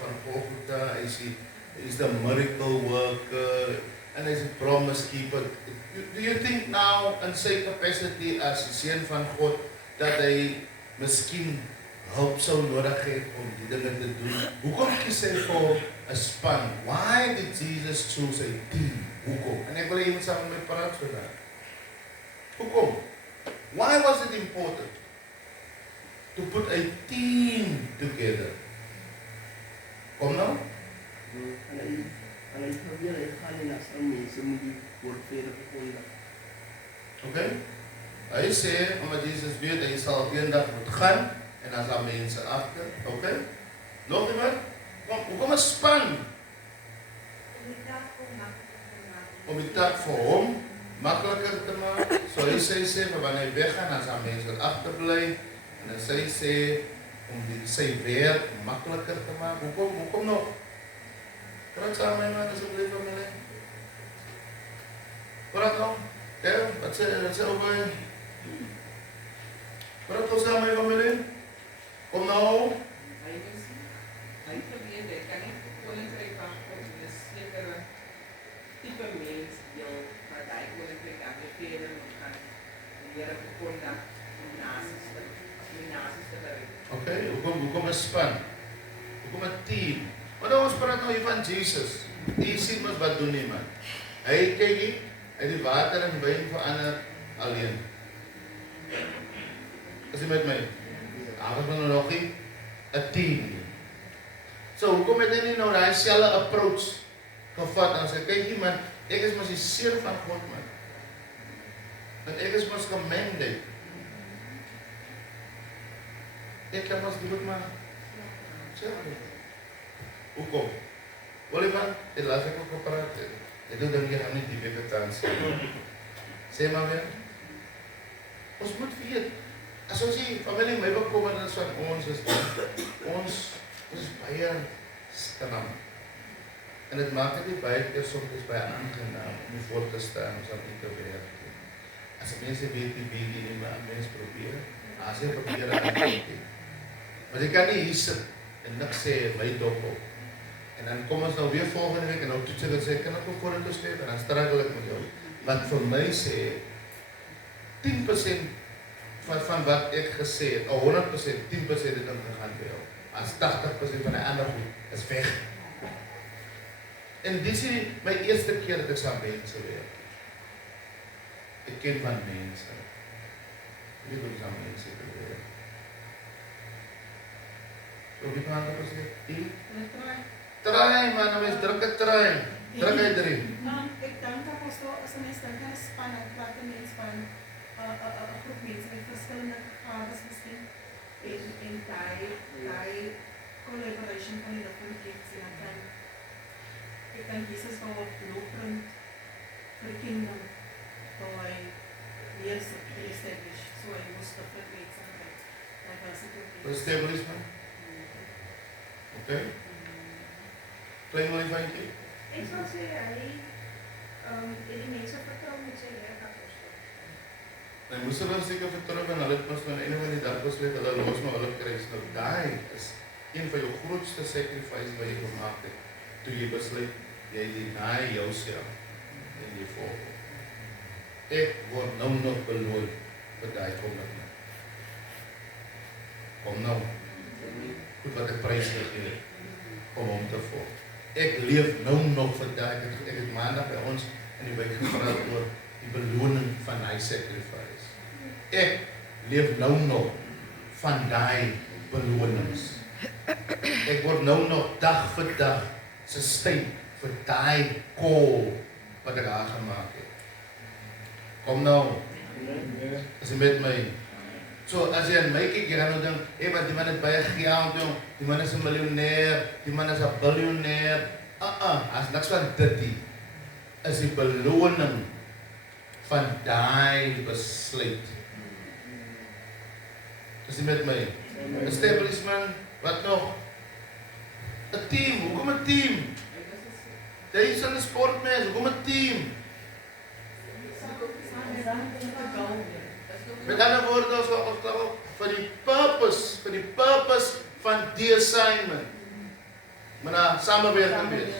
van Golgotha, is the miracle worker, and is a promise keeper. Do you think now in sy capacity as die seun van God dat hy miskien hulp sou nodig het om die dinge te doen? Hoekom kies hy vir 'n span? Why did Jesus choose a team? Hoekom? En ek wil iemand saam met my praat vandag. Hoekom? Why was it important to put a team together? Kom nou? Hy probeer hy gaan en as ou mense moet die woord verder verkondig. Okay? Hy sê, omdat Jesus weet, hy sal eendag moet gaan, en as daar mense agter, okay? Nog iemand? Hoekom 'n span? Om die taak vir hom makliker te maak. So hy sê, vir wanneer hy weggaan, as daar mense wat agterbly, en dan sê, om sy werk makliker te maak. Hoekom nog? Praat saam met my man, asseblief van my. Praat nou. Wat sê oor? Praat ons saam met my familie. Kom nou. Hy probeer dit, kan nie koninkryk van God in 'n sekere tipe mens deel wat hy koninkryk aanbeveel en gaan die Here verkondig om nasies te bereik. Okay, hoekom 'n span? Hoekom 'n team? Maar ons praat nou hier van Jesus. Jy sien mos wat doen hy man. Hy kyk hier, hy die water en wyn verander alleen. Is jy met my? Daar was nog nie 'n team. So hoekom het hy nie nou daai selfe approach gevat en sê kyk hier man, ek is mos die seun van God man. En ek is mos gemengd. Ek kan mos dit maar. Hoekom? Oliver, dit laat ek ook praat. Ek doen dan hier aan die vegetariërs. Sê maar weer. Ons moet weet. As ons die familie my bekommernis van ons is baie stam. En dit maak dit nie baie keer soms baie aangenaam om voor te staan om saam te werk. As mense weet die maar mense probeer, as jy probeer aan. Maar jy kan nie hier sit en niks sê my dop op. En dan kom ons nou weer volgende week en nou toets ek en sê, kan ek ook Korintos skryf? En dan struggle ek met jou. Want vir my sê, 10% van wat ek gesê het, 100%, 10% het ingegaan by jou. As 80% van die ander goed is weg. En dit is my eerste keer dat ek saam mense werk. Ek ken van mense. Ek weet hoe saam mense te werk. So die kant op is dit, Try man, mens druk het try. Druk uit 3. Ek dink dat as een mens dink aan 'n span, dan praat 'n mens van 'n groep mense met verskillende gawes miskien en daai collaboration van die different gifts en dan ek dink Jesus wou op blueprint vir die kingdom by meer establish, so hy moes different mense kry. Establishment. Okay. Klein olifantjie. Ek sal sê hy die mense vertrou met sy werkapostel. Hy moes hulle seker vertrou en hulle het mos aan die einde van die dag besluit hulle los maar hulle kruis. Nou daai is een van jou grootste sacrifice wat jy gemaak het toe jy besluit jy deny jouself en jy volg. Ek word nou nog beloon vir daai kommitment. Kom nou. Goed wat ek prys gegee het om hom te volg. Ek leef nou nog vandag. Ek het maandag by ons in die wijk gepraat oor die beloning van hy sacrifice. Ek leef nou nog van die belonings. Ek word nou nog dag vir dag sustain vir die call wat ek haar gemaakt het. Kom nou. As jy met my. So, as jy aan my kyk, jy gaan nou denk, hey, maar die man het baie geld, jong. Die man is 'n miljonair, die man is 'n biljonair. As niks van dit is die beloning van die besluit. Is jy met my? Establishment, wat nog? 'n team, hoekom 'n team? Jy is 'n sportmens, hoekom 'n team? Met ander woorde, ons vir die purpose van die assignment. samenwerking wees.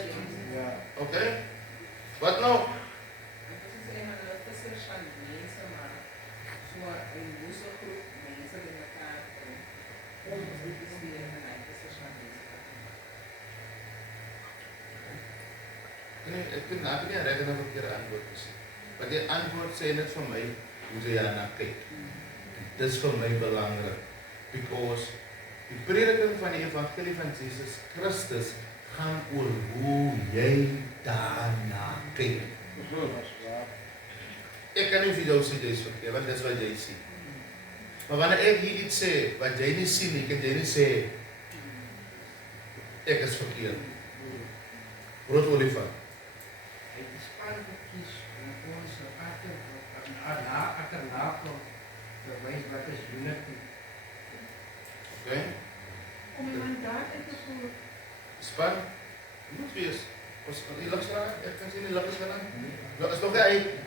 Ja. Okay? Wat nou? Dit is een van de vissers van mensen, maar zo'n losse groep mensen die elkaar brengen. Om dit te sturen en hij vissers van mensen te maken. Ek kan nou nie reg en 'n verkeerde antwoord gee. Maar die antwoord sê net vir my hoe jy daarna kyk. Dis vir my belangrik because die prediking van die evangelie van Jesus Christus gaan oor hoe jy daarna kyk. Ek kan nie vir jou sê jy is verkeerd, want dis wat jy sien. Maar wanneer ek hier iets sê wat jy nie sien nie, kan jy nie sê ek is verkeerd. Brood olifant. Hy het span gekies om ons agterna te wys wat is unity. Okay? Om die mandaat uit te voer. Span, moet wees. Ons die lig staan, ek kan sien die lig is aan. Is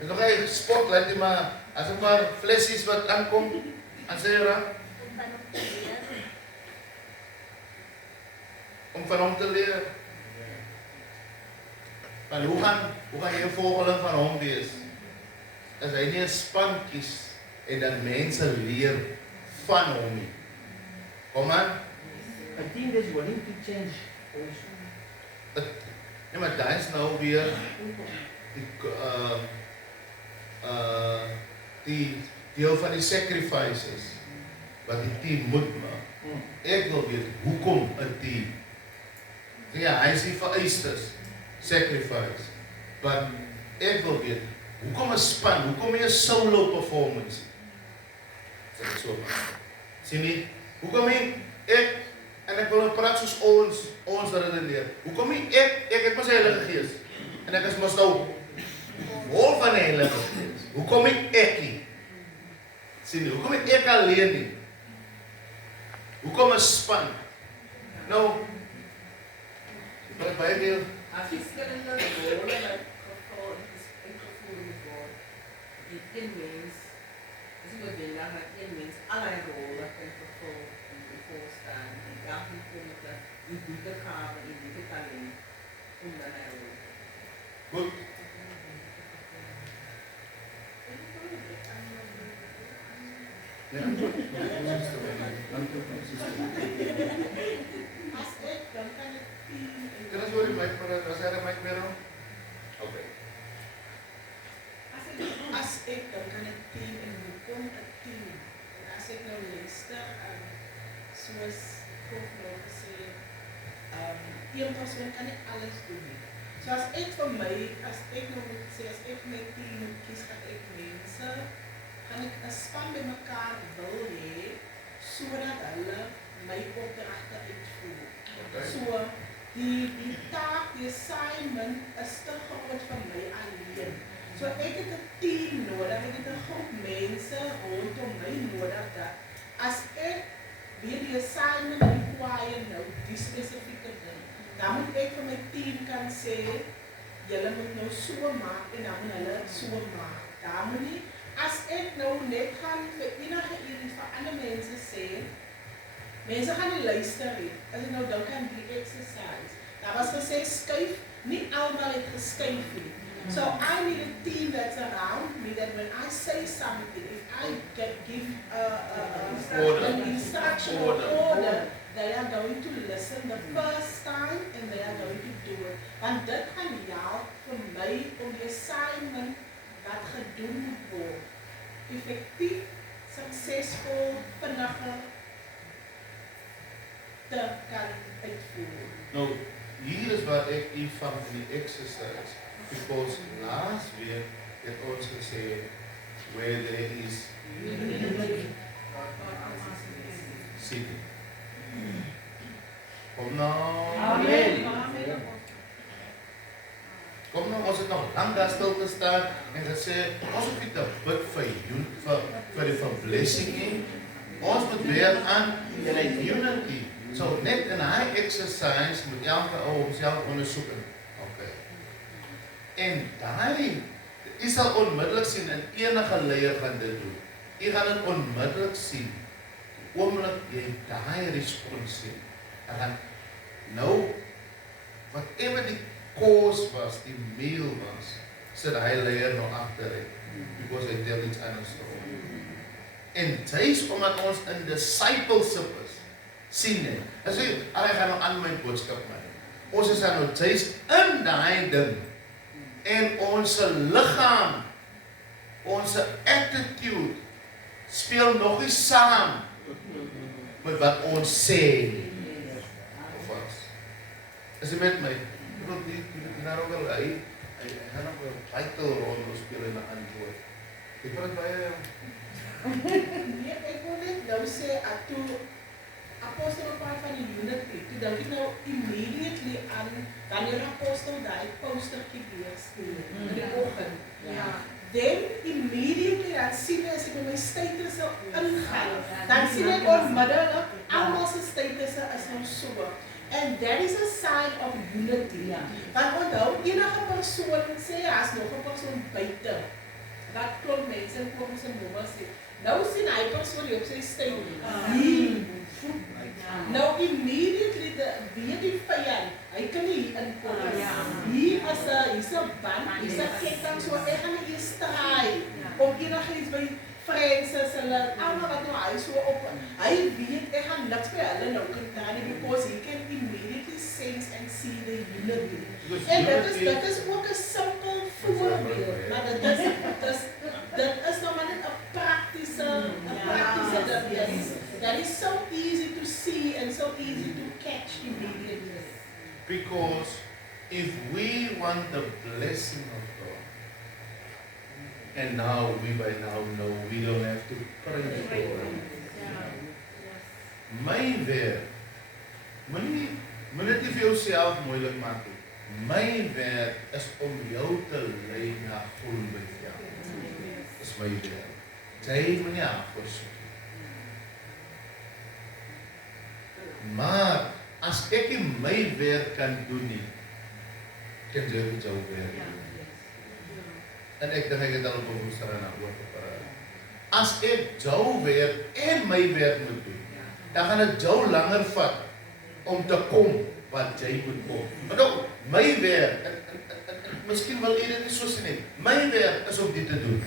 nog hy spotlight nie, maar as ek maar flessies wat aankom, aan sy raak, om van hom te leer. Maar hoe gaan jy 'n volgeling van hom wees? As hy nie 'n span kies en dan mense leer van hom nie. Kom aan. I think there's willing to change also. Ja, maar daar is nou weer die deel van die sacrifices wat die team moet maak. Ek wil weet hoekom 'n team. Ja, hy sê vereistes sacrifice. Maar ek wil weet hoekom 'n span, hoekom nie 'n solo performance? Dit is so maar. Sien nie? Hoekom nie ek en ek wil praat soos ons redeneer. Hoekom nie ek het mos die Heilige Gees. En ek is mos nou vol van die Heilige Gees. Hoekom nie ek nie? Sien nie, hoekom nie ek alleen nie? Hoekom 'n span? Nou, baie deel. As verskillende rolle wat ingevoer moet word, die een mens, is nie noodwendig dat een mens allerlei rolle kan vervul en voorstaan, en elke kom met 'n unieke gawe, unieke talent, om dan hy rol. Goed. Ja. As ek dan kan ek team en Kan ons oor die mic praat? Was daar 'n mic meer aan? Okay. as ek dan kan ek team en hoekom 'n team. En as ek nou luister soos Prof nou gesê, een persoon kan nie alles doen nie. So as ek vir my, as ek nou moet sê, as ek my team moet kies, gaan ek mense, gaan ek 'n span bymekaar wil hê, sodat hulle my opdragte uitvoer. Okay. So die taak, die assignment is te groot vir my alleen. So ek het 'n team nodig, ek het 'n groep mense rondom my nodig dat as ek weer die assignment require nou, die spesifieke ding, dan moet ek vir my team kan sê, julle moet nou so maak en dan moet hulle so maak. Daar moet nie, as ek nou net gaan vir enige iets vir ander mense sê, mense gaan nie luister nie. As ek nou dink aan die exercise, daar was gesê skuif, nie almal het geskuif nie. So I need a team that's around me that when I say something, if I give an instruction or order, they are going to listen the first time and they are going to do it. Want dit gaan help vir my om die assignment wat gedoen moet word, effektief, suksesvol, vinniger te kan uitvoer. Nou, hier is wat ek u van die exercise. Because last week it also said where there is seating. Kom nou. Amen. Kom nou, ons het nog lang daar stil gestaan en gesê, ons hoef nie te bid vir die blessing nie. Ons moet weer aan unity. So net in hy exercise moet elke ou homself ondersoek. En daai, jy sal onmiddellik sien in enige leier gaan dit doen. Jy gaan dit onmiddellik sien. Die oomblik jy daai respons sien. En dan nou whatever die cause was, die meal was, sit hy leier nog agter het, because hy tel iets anders story. En juist omdat ons in discipleship is, sien jy, en sê, ek gaan nou aan my boodskap maak. Ons is nou juist in die ding, en ons liggaam, ons attitude, speel nog nie saam, met wat ons sê, of wat. Is jy met my? Ek wil die nou wel, hy gaan nog een vital rol speel in die antwoord. Ek wil het baie, Nee, ek wil net nou sê, toe apostel praat van die unity, toe dink ek nou immediately aan wanneer apostel daai postertjie deurstuur in die oggend. Ja. Then immediately dan sien ek as ek met my statusse ingaan, dan sien ek onmiddellik almal se statusse is nou so. And that is a sign of unity. Want onthou enige persoon sê as nog 'n persoon buite wat klop mense en kom se nommer sê. Nou sien hy persoon op sy status. Nou immediately weet die vyand, hy kan nie hier inkom. Hier is 'n band, is 'n ketting, so ek gaan nie eers stry om enigiets by friends as hulle, almal wat nou hy so op, hy weet ek gaan niks by hulle nou kan kry nie, because he can immediately sense and see the unity. En dit is ook 'n simpel voorbeeld, maar dit is nou maar net 'n praktiese ding. That is so easy to see and so easy to catch immediately. because if we want the blessing of God, and now we by now know we don't have to pray for it. My werk, moenie nie vir jouself moeilik maak nie. My werk is om jou te lei na groei jou. Dis my werk. Jy moet nie afversoek. Maar as ek nie my werk kan doen nie, kan jy nie jou werk doen. En ek dink ek het al op woensdag na oor gepraat. As ek jou werk en my werk moet doen, dan gaan dit jou langer vat om te kom wat jy moet kom. Maar nou, my werk, miskien wil jy dit nie so sien nie. My werk is om dit te doen.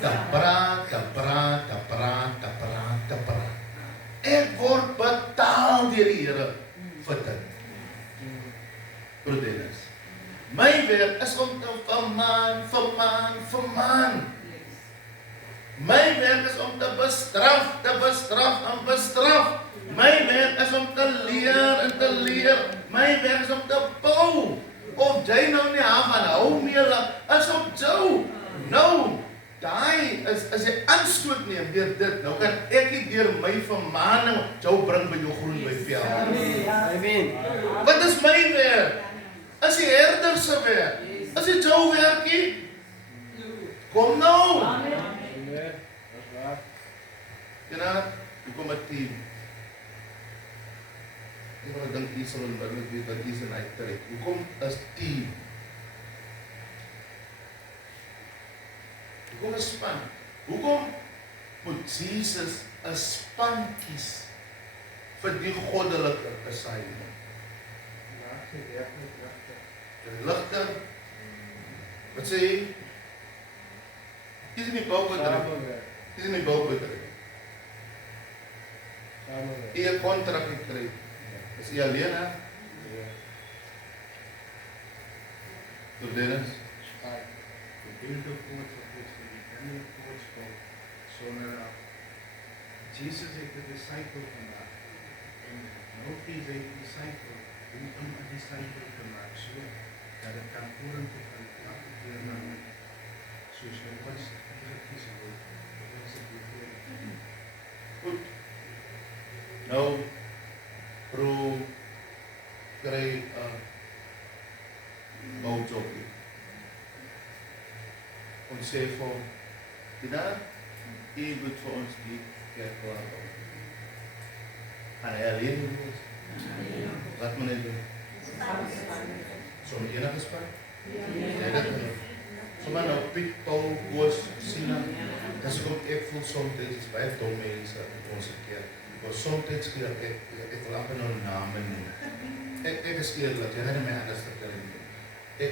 Te praat. Ek word betaal deur die Here vir dit. Broeders. My werk is om te vermaan. My werk is om te bestraf. My werk is om te leer. My werk is om te bou. Of jy nou nie hou meer, is op jou. Nou, daai is as jy aanstoot neem deur dit, nou kan ek nie deur my vermaning jou bring by jou groen by vel. Amen. Wat is my werk? Is die herder se werk? Is dit jou werkie? Kom nou. Jy kom 'n team. Ek dink hier sal hulle net weet wat is 'n uittrek. Hoekom is team? Hoekom 'n span? Hoekom moet Jesus 'n span kies vir die goddelike assignment? Ligter. Wat sê jy? Is nie bouwbedryf. Is nie bouwbedryf. Jy 'n kontrak gekry. Is jy alleen, hè? So Dennis. Jesus is the disciple gemaak. En nou is hy die disciple, om 'n disciple te maak, so dat dit kan vorentoe gaan, elke keer na my, soos nou ons gekies word, ons het die Goed. Nou, bro, kry 'n boutjie. Ons sê vir hom, Dina, jy moet vir ons die kerk laat bou. Gaan hy alleen doen? Wat moet hy doen? So met enige span? Ja. Sommer nou Piet, Paul, Koos, Sina. Dis ook ek voel soms dit is baie dom mense in ons kerk. Want soms gee ek wil amper nou name noem. Ek is eerlik, jy gaan nie my anders vertel nie.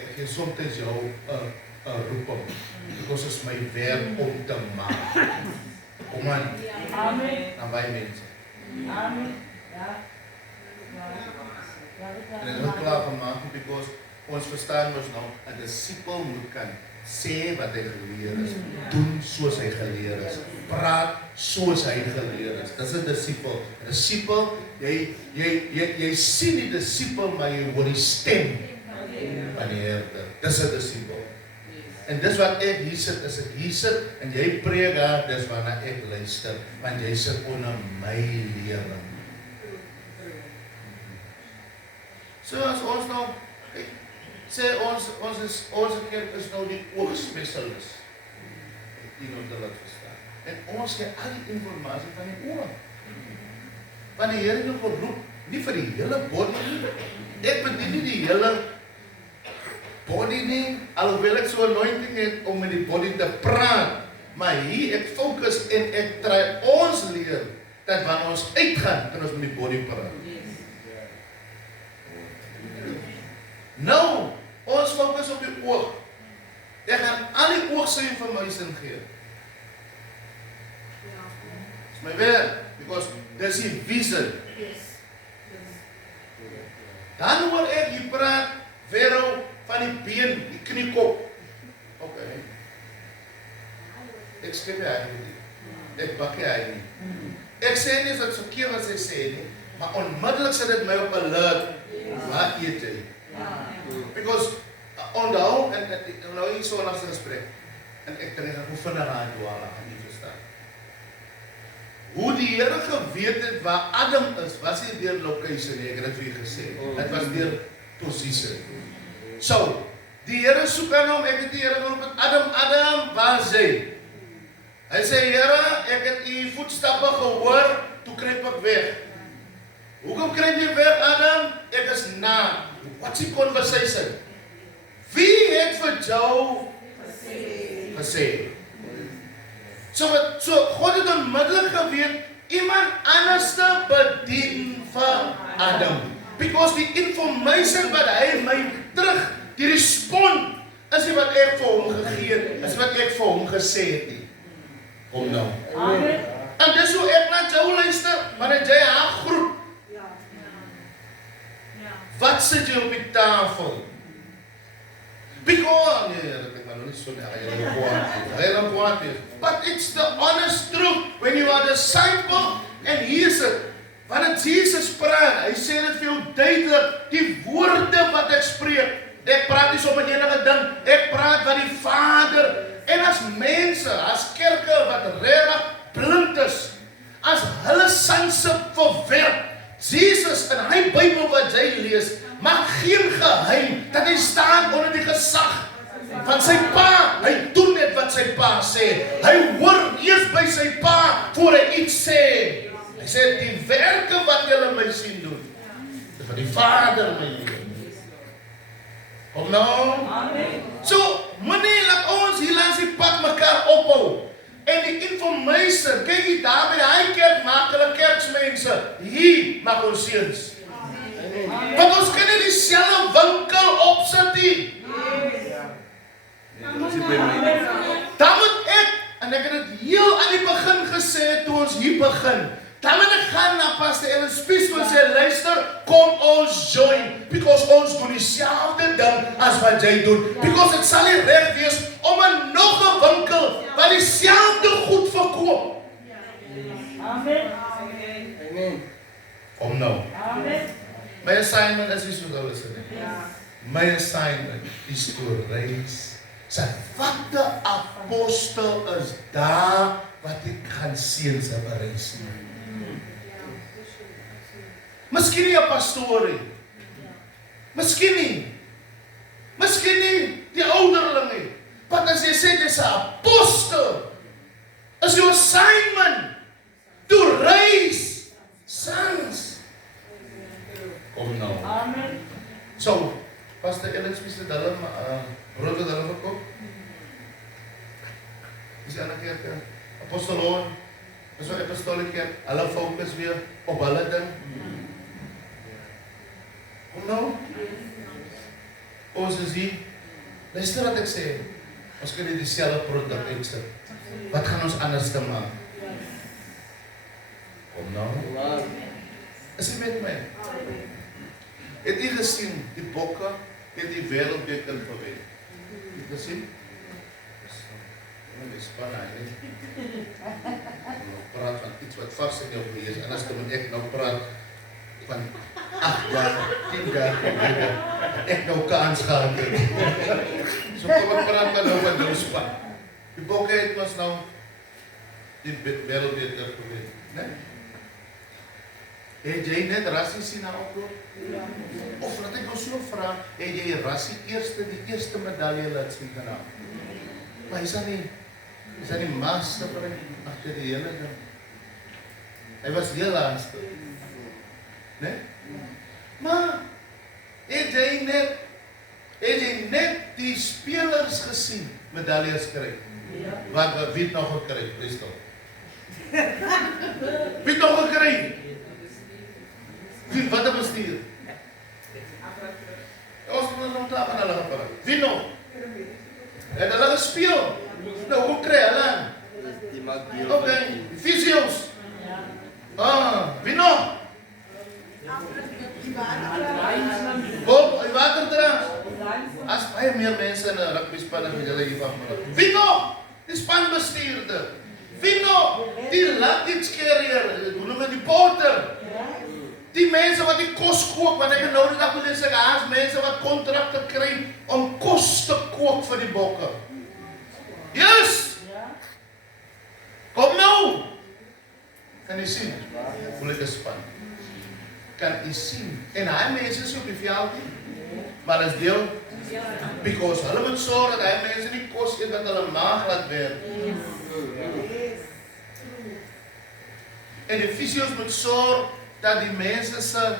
Ek gee soms jou 'n roeping, because is my werk om te maak. Kom aan, Amen. aan baie mense. Amen. Ja. En ek wil klaar gemaak, because ons verstaan mos nou, 'n disipel moet kan sê wat hy geleer is, doen soos hy geleer is, praat soos hy geleer is. Dis 'n disipel. 'n Disipel, jy sien die disipel, maar jy hoor die stem van die Here. Dis 'n disipel. En dis wat ek hier sit, as ek hier sit en jy preek daar, dis waarna ek luister, want jy sit onder my lering. So as ons nou, kyk, sê ons kerk is nou die oogspesialis. Iemand wil dit verstaan. En ons kry al die informasie van die oog. Want die Here het ons geroep, nie vir die hele body nie. Ek bedien nie die hele body nie, alhoewel ek so anointing het om met die body te praat. Maar hier ek fokus en ek try ons leer, dat wanneer ons uitgaan, kan ons met die body praat. Nou, ons fokus op die oog. Ek gaan al die oogse information gee. Dis my werk, because dis die vision. Dan hoor ek hier praat, Vero, van die been, die kniekop. Okay. Ek skep hy nie. Ek bak hy nie. Ek sê nie dat so keer wat sy sê nie, maar onmiddellik sit dit my op alert. Wat eet jy? Because onthou, en nou hier so 'n gesprek, en ek dink ek hoe vinnig aan dwaal aan nie verstaan. Hoe die Here geweet het waar Adam is, was nie deur location nie, ek het dit vir julle gesê. Dit was deur posisie. So, die Here soek aan hom, ek het die Here geroep, Adam, waar is jy? Hy sê, Here, ek het die voetstappe gehoor, toe kruip ek weg. Hoekom kruip jy weg, Adam? Ek is na. What's die conversation? Wie het vir jou gesê? So God het onmiddellik geweet, iemand anders te bedien vir Adam. Because die information wat hy my terug, die respond, is nie wat ek vir hom gegee het, is wat ek vir hom gesê het nie. Kom nou. Amen. En dis hoe ek na jou luister, wanneer jy haar groet. Wat sit jy op die tafel? Because, nee, ek maar nie so nie, hy gaan kwaad wees. But it's the honest truth, when you are a disciple, en hier is het, wanneer Jesus praat, hy sê dit vir jou duidelik, die woorde wat ek spreek, ek praat nie sommer enige ding, ek praat wat die Vader, en as mense, as kerke wat regtig blind is, as hulle sanse verwerp, Jesus in hy Bybel wat jy lees, maak geen geheim dat hy staan onder die gesag van sy pa. Hy doen net wat sy pa sê. Hy hoor eers by sy pa voor hy iets sê. Hy sê die werke wat julle my sien doen, dis wat die Vader my doen. Kom nou. Amen. So, moenie laat ons hier langs die pad mekaar ophou. En die information, kyk jy daar by die kerk, maak hulle kerksmense, hier maak ons seuns. Want ons kan nie dieselfde winkel opsit nie. Dan moet ek, en ek het dit heel aan die begin gesê, toe ons hier begin, dan moet ek gaan na Pastor Ellen Spies en sê, luister, kom ons join, because ons doen dieselfde ding as wat jy doen, because het sal nie reg wees om nog 'n winkel wat dieselfde goed verkoop. Amen. Amen. Kom nou. Amen. My assignment is nie so hulle sê nie. Ja. My assignment is to raise. Sê, wat die apostel is daar, wat ek gaan sien sy bereis nie. Miskien nie 'n pastoor nie. Miskien nie die ouderling nie. Want as jy sê jy's 'n apostel, is jou assignment to raise sons. Kom nou. Amen. So, Pastor Ellen Spies het hulle brood wat hulle verkoop. Dis ander kerk, apostoloon, is 'n apostolieke kerk, hulle fokus weer op hulle ding. Kom nou? Ons is hier. Luister wat ek sê. Ons kan nie dieselfde produk uitsit. Wat gaan ons anders te maak? Kom nou. Is jy met my? Het jy gesien, die Bokke het die wêreldbeker gewen? Het jy gesien? Die span nie. Praat van iets wat vast in jou gees, anders dan moet ek nou praat van 8 jaar, 10 jaar, ek nou kans gehad het. So kom ek praat van nou van jou span. Die Bokke het ons nou die wêreldbeker gewen, né? Het jy net Rassie sien na oploop? Of laat ek nou so vra, het jy Rassie die eerste medalje laat sien vanaf? Maar is dat nie master achter die hele ding? Hy was heel laaste. Nee? Maar, het jy net die spelers gesien, medaljes kry? Wie het nog gekry, Christel? Wie het nog gekry? Wat 'n bestuur? Ons moet nog daar van hulle gepraat. Wie nog? Het hulle gespeel? Nou, hoe kry hulle? Die maak deel Oké, Ephesians. Wie nog? Bob, die waterdraad. As baie meer mense in 'n rugbyspan as julle hier van. Wie nog? Die spanbestuurder. Wie nog? Die luggage carrier, hoe noem jy die porter? Die mense wat die kos kook, want ek nou die dag wil sê, daar's mense wat kontrakte kry om kos te kook vir die Bokke. Yes! Kom nou! Kan jy sien? Hoe ek span. Kan jy sien? En hy mense is op die veld nie. Maar is deel? Because hulle moet sorg dat hy mense nie kos eet wat hulle maag laat werk. En die fisios moet sorg dat die mense se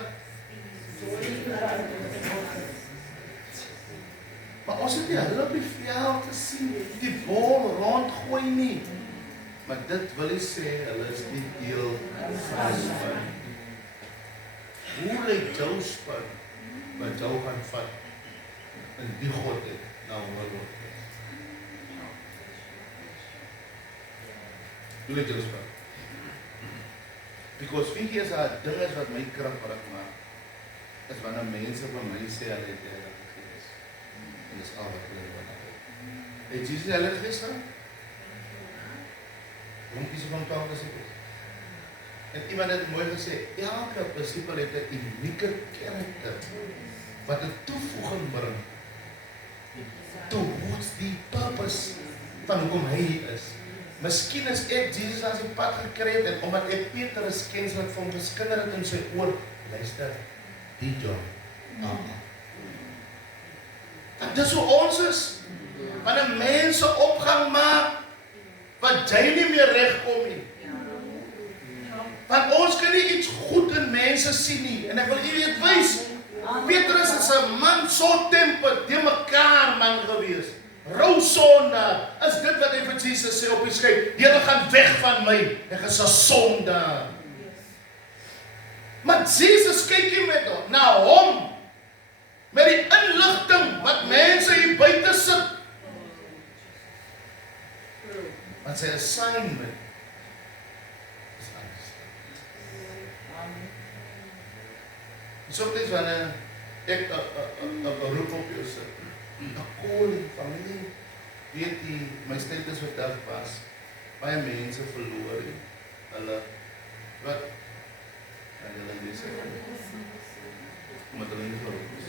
maar ons het nie hulle op die veld te sien die bal rondgooi nie. Maar dit wil nie sê hulle is nie deel van die span. Hoe lyk jou span wat jou gaan vat en die God het na oorlog? Hoe lyk jou span? Because weet jy, as daar dinge is wat my kragbarig maak, is wanneer mense van my sê hulle het die Heilige Gees. En dis al wat hulle wil hê. Het Jesus die Heilige Gees gehad? Jonkies van Paulus het dit. En iemand het mooi gesê, elke disipel het 'n unieke karakter wat 'n toevoeging bring towards die purpose van hoekom hy hier is. Miskien is ek Jesus as die pad gekry het, en omdat ek Petrus ken wat vir hom geskinder het in sy oor, luister, die John. En dis hoe ons is, wanneer mense opgang maak, wat jy nie meer regkom nie. Want ons kan nie iets goed in mense sien nie, en ek wil u weet wys, Petrus is 'n man so temper, die mekaar man gewees. Rou sondaar, is dit wat hy vir Jesus sê op die skip, Here gaan weg van my, ek is 'n sondaar. Maar Jesus kyk nie met na hom, met die inligting wat mense hier buite sit. Want sy assignment is anders. Soms wanneer ek 'n beroep op jou sit, 'n calling, familie, weet jy, my status vandag was, baie mense verloor hulle, wat? Hulle nie sê, omdat hulle nie geroep is.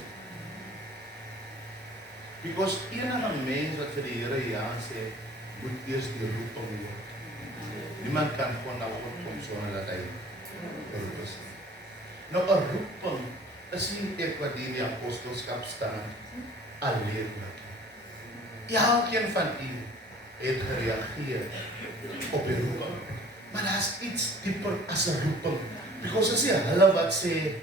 Because enige mens wat vir die Here ja sê, moet eers die roeping word. Niemand kan gewoon na God kom sonder dat hy geroep is. Nou 'n roeping is nie ek wat hier in die apostelskap staan, alleen met. Elkeen van u het gereageer op die roeping. Maar daar's iets dieper as 'n roeping. Because as jy hulle wat sê,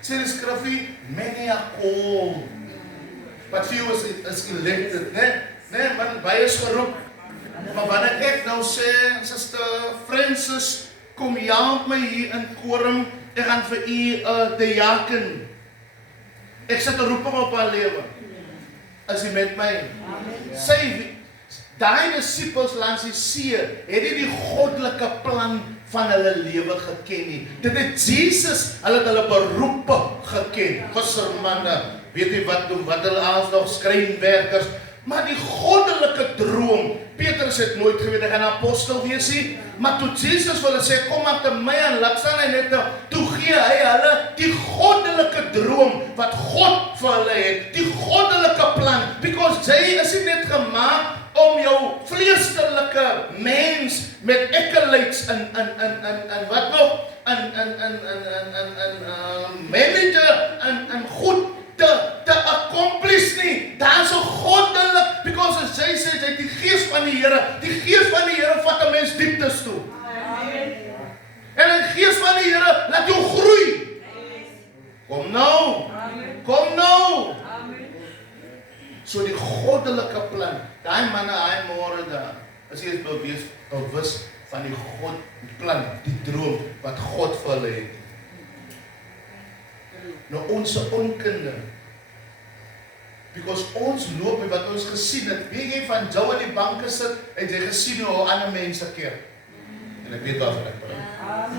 die skrifgie, many are called, but few is elected, nee, man, baie is geroep. Maar wanneer ek nou sê, Suster Francis, kom help my hier in Quorum, ek gaan vir u 'n diaken. Ek sit 'n roeping op haar lewe. Is u met my? Sy daai disippels langs die see het nie die goddelike plan van hulle lewe geken nie. Dit het Jesus, hulle het hulle beroepe geken. Vissermanne, weet jy wat doen, wat hulle als nog skrynwerkers, maar die goddelike droom, Petrus het nooit geweet, hy gaan 'n apostel wees nie, maar toe Jesus vir hulle sê, kom agter my en laat staan hy net nou, toe gee hy hulle die goddelike droom, wat God vir hulle het, die goddelike plan, because jy is nie net gemaak om jou vleesterlike mens met accolades en wat nog, manager en goed te accomplish nie. Daar is 'n goddelik, because as jy sê, jy het die gees van die Here vat 'n mens dieptes toe. En die gees van die Here laat jou groei. Kom nou. So die goddelike plan, daai manne, daai môre daar, as jy bewus van die God plan, die droom wat God vir hulle het. Nou ons onkunde, because ons loop met wat ons gesien het, weet jy van jou in die banke sit, en jy gesien hoe ander mense kerk, en ek weet waarvan ek praat.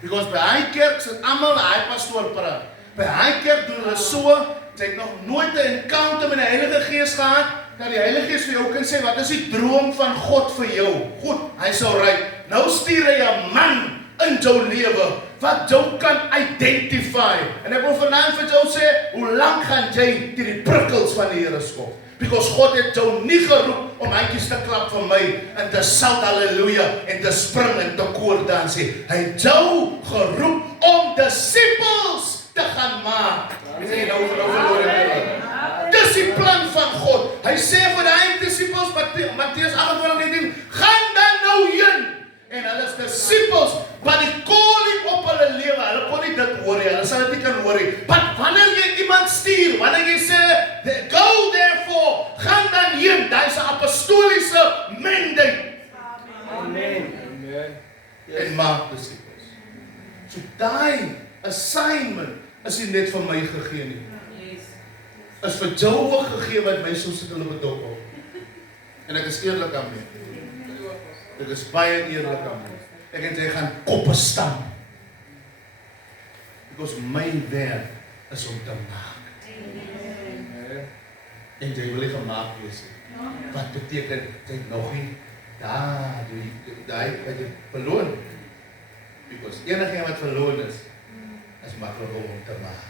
Because by hy kerk sit almal, hy pastoor praat, by hy kerk doen hulle so, jy het nog nooit 'n encounter met die Heilige Gees gehad, dat die Heilige Gees vir jou kan sê, wat is die droom van God vir jou? Goed, hy sal ry. Nou stuur hy 'n man in jou lewe, wat jou kan identify. En ek wil vanaand vir jou sê, hoe lank gaan jy deur die prikkels van die Here skop? Because God het jou nie geroep om handjies te klap vir my, en te shout halleluja, en te spring en te koor dans nie. Hy het jou geroep om disciples te gaan maak. Dis die plan van God. Hy sê vir die disciples, Matteus 28:19, gaan dan nou heen. En hulle is disciples, but die calling op hulle lewe, hulle kon nie dit hoor nie, hulle sal dit nie kan hoor nie. But wanneer jy iemand stuur, wanneer jy sê, go therefore, gaan dan heen, daar is 'n apostoliese mandate. Amen. En maak disciples. So daai assignment is nie net vir my gegee nie. Is vir jou ook gegee wat my so sit hulle bedop op. En ek is eerlik aan my. Ek is baie eerlik aan my. Ek en jy gaan koppe stamp. Because my werk is om te maak. En jy wil nie gemaak wees nie. Wat beteken, jy nog nie daai wat jy verloon. Because enige wat verloon is maklik om te maak.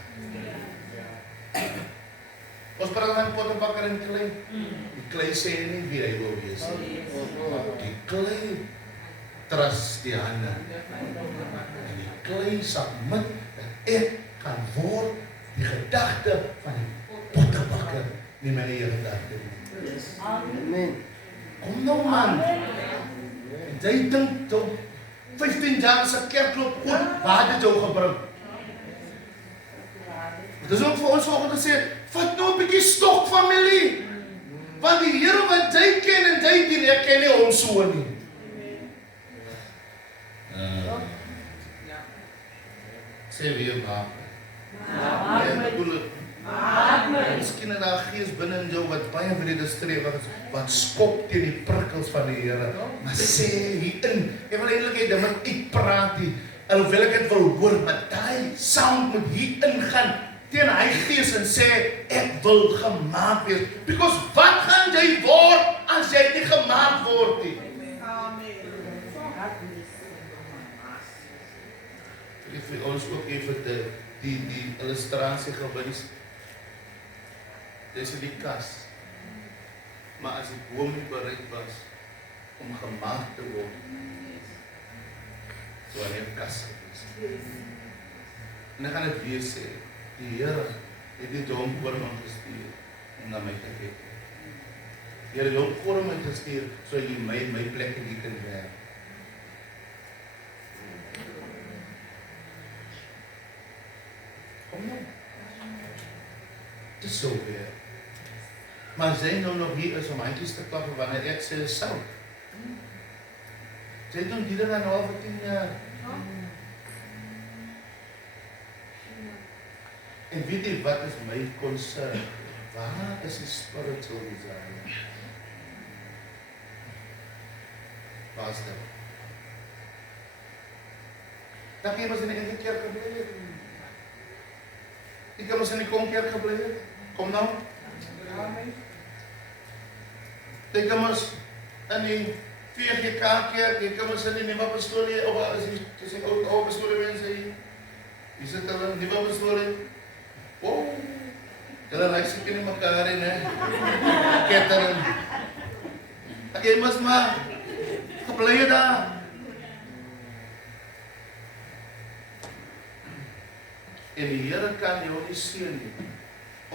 Ons praat van pottenbakker en klei. Die klei sê nie wie hy wil wees nie. Die klei trust die hande. En die klei submit dat ek kan word die gedagte van die pottenbakker nie my eie gedagte nie. Amen. Kom nou man. En jy dink toe 15 jaar se kerkloop goed, waar het dit jou gebring? Dis ook vir ons volgende sê, vat nou 'n bietjie stok familie. Want die Here wat jy ken en jy dien, ek ken nie hom so nie. Sê weer maar. Miskien het daar gees binne in jou wat baie wederstrewig is, wat skop teen die prikkels van die Here. Maar sê hierin, ek wil eintlik hê dit moet uitpraat nie. Alhoewel ek dit wil hoor, maar daai sound moet hierin gaan teen hy gees en sê, ek wil gemaak wees. Because wat gaan jy word as jy nie gemaak word nie? Ek vir ons ook even die illustrasie gewys. Dis die kas. Maar as die boom nie bereid was om gemaak te word, so hy 'n kas gewees. En ek gaan dit weer sê, die Here het die dom oor my gestuur om na my te kyk. Die Here het oor my gestuur so jy my plek in die kan werk. Kom nou. Dis so weer. Maar sy nou nog hier is om handjies te klap wanneer ek sê sout. Sy doen die dinge nou vir 10 jaar. En weet jy wat is my concern? Waar is die spiritual desire? Waar is dit? Dat jy mos in die kerk gebly het. Ek mos in die komkerk gebly het. Kom nou. Amen. Ek mos in die VGK kerk, ek mos in die nuwe pastorie, of is die ou pastorie mense hier. Wie sit hulle in nuwe pastorie? Oh, hulle lyk seker nie mekaar nie, né? Kettering. Ek jy mos maar gebly het daar. En die Here kan jou nie seën nie,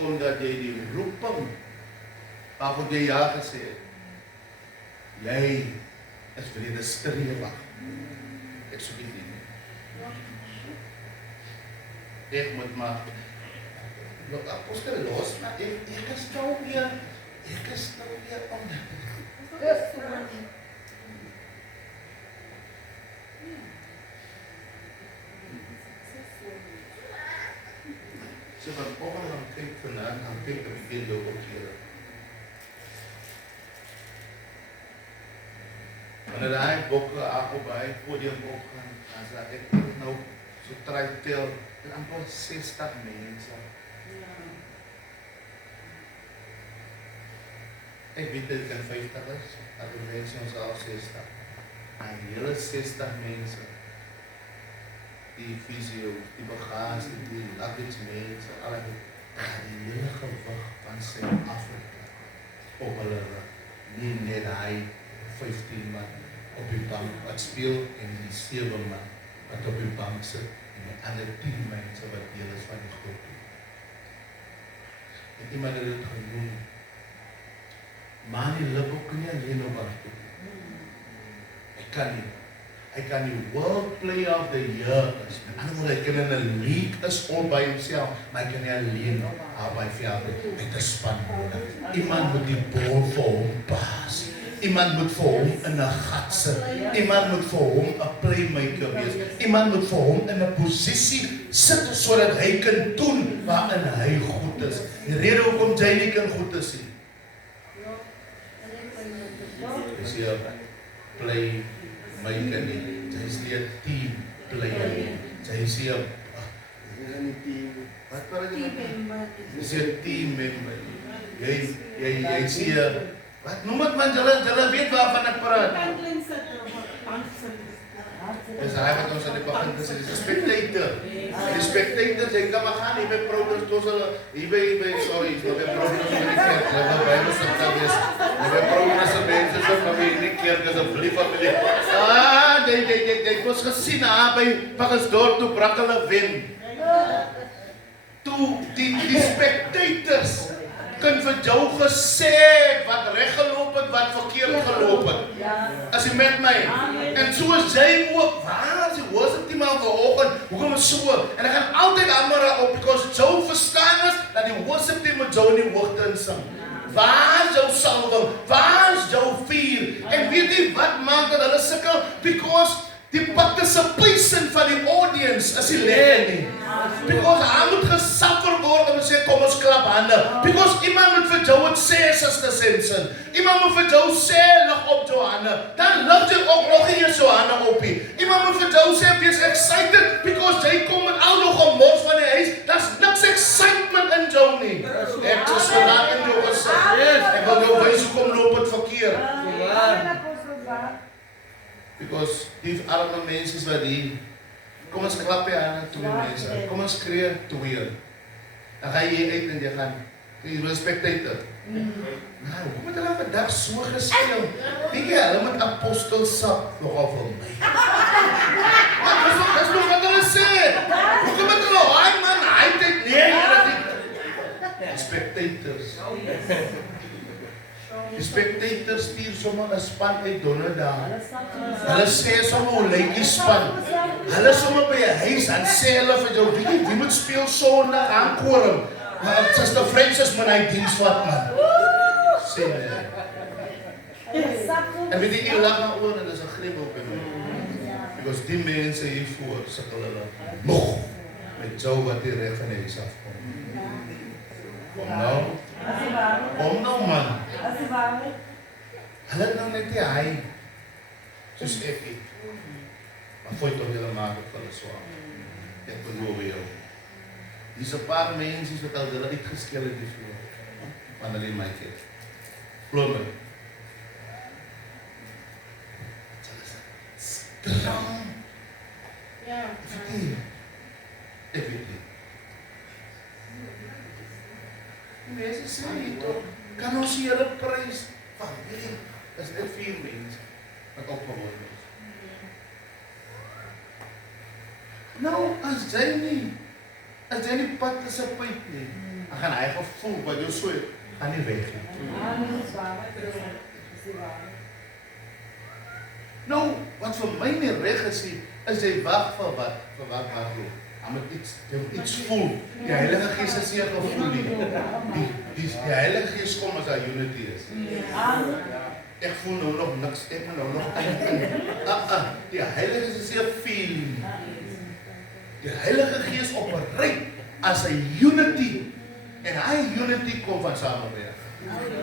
omdat jy die roeping waarvoor jy ja gesê het. Jy is wederstrewig. Ek soek dit nie. Ek moet maar apostel los, maar ek is nou weer So van oor gaan kyk vandaan, gaan kyk op die video ook hier. Wanneer hy bokke ako by podium opgaan, dan sê ek nou so try tel, en amper 60 mense. Ek weet dit kan 50 is, dat die mense ons al 60. En hele 60 mense. Die fysio, die bagaas, die luggage mense, alle die hele gewig van Suid-Afrika op hulle rug. Nie net hy 15 man op die bank wat speel en die 7 man wat op die bank sit en die ander 10 mense wat deel is van die groep. En iemand het dit genoem. Maar die lippe kan nie alleen op aan toe. Ek kan nie. Hy kan die World Player of the Year is. Met ander woorde, hy kan in 'n league is al by homself, maar hy kan nie alleen daar by veld met 'n span nodig. Iemand moet die bal vir hom pas. Iemand moet vir hom in 'n gat sit. Iemand moet vir hom 'n playmaker wees. Iemand moet vir hom in 'n posisie sit sodat hy kan doen waarin hy goed is. Die rede hoekom jy nie kan goed is nie. Is jy play maker nie. Jy is nie 'n team player nie. Jy is nie 'n wat praat jy? Jy is 'n team member. Jy is nie wat noem dit man, julle weet waarvan ek praat. Dis hy wat ons aan die begin gesê het, die spectator. Die spectator, jy kan maar gaan hier by progress tot hulle hier by sorry, by progress in die kerk. Hulle by ons het daar wees. By progress mense so van die kerk is 'n lief familie. Jy het ons gesien by Pakkersdorp toe brak hulle wen. Toe die spectators kan vir jou gesê wat reg geloop het, wat verkeerd geloop het. As jy met my. En so is jy ook, waar is die worship team aan vanoggend? Hoekom is so? En ek gaan altyd aanmera op, because jou verstaan is, dat die worship team met jou in die hoogte insing. Waar is jou salwing? Waar is jou vuur? En weet jy wat maak dat hulle sukkel? Because die participation van die audience is nie lekker nie. Because hy moet gesuffer word om te sê, kom ons klap hande. Because iemand moet vir jou het sê, Sister Simpson. Iemand moet vir jou sê, lig op jou hande. Dan lig jy ook nog nie jou hande op nie. Iemand moet vir jou sê, wees excited, because jy kom met al jou gemors van die huis. Daar's niks excitement in jou nie. Ek is vandaag in jou gesê. Ek wil jou wys hoekom loop het verkeerd. Because die arme mense is wat die, kom ons klap jy aan twee mense, kom ons skree twee. Dan ga jy uit en jy gaan, die spectator. Nou, hoe moet hulle vandag so gespeel? Weet jy, hulle moet apostelsap nogal vir my. Dis nog wat hulle sê. Hoekom moet hulle, hy man, hy het nie, spectators. Die spectators stuur sommer 'n span uit donderdag. Hulle sê sommer hoe lyk die span. Hulle sommer by 'n huis en sê hulle vir jou, weet jy, wie moet speel Sondag aan koring? Sister Francis moet hy diens vat man. Sê hulle. En weet jy, die lag na oor en dis 'n greep op my. Because die mense hiervoor sukkel hulle nog met Joe wat die reg van Elisa afkom. Kom nou. Kom nou man. Hulle het nou net die hy. Soos ek het. Maar voor toch julle maak het van die zwaar. Ek beloof jou. Dis 'n paar mense wat al hulle uitgeskil het die vloer. Van hulle in my kind. Glo my. Strong. Ja. Ek weet nie. Die mense sê nie toch, kan ons die Here prys van wie? Is net 4 mense wat opgeword is. Nou, as jy nie pad is 'n pyp nie, dan gaan hy gevoel wat jou so gaan nie weg nie. Nou, wat vir my nie reg is nie, is jy wag vir wat glo. Jy moet iets voel. Die Heilige Gees is nie 'n gevoel nie. Die Heilige Gees kom as daar unity is. Ek voel nou nog niks, ek moet nou nog die Heilige Gees is nie 'n feeling. Die Heilige Gees opereer as 'n unity. En hy unity kom van samewerk.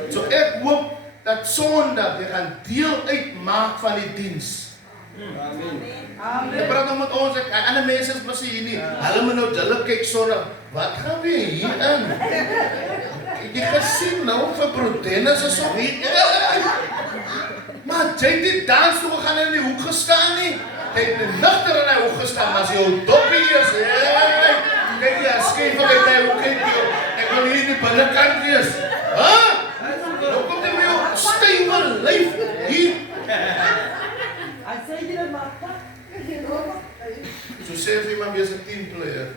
So ek hoop dat Sondag jy gaan deel uitmaak van die diens. Amen. Ek praat nou met ons, ander mense is mos hier nie. Hulle moet nou hulle kyk Sondag. Wat gaan weer hier in? Jy gesien nou vir Brodennis is op hier. Maar jy het die dans toe gegaan en in die hoek gestaan nie. Jy het nigter in die hoek gestaan, as jy jou doppie is. Kyk jy, skryf op die hoek en ek wil hier in die binnekant wees. Nou kom jy met jou stywe lyf hier. So sê vir iemand wees 'n team player.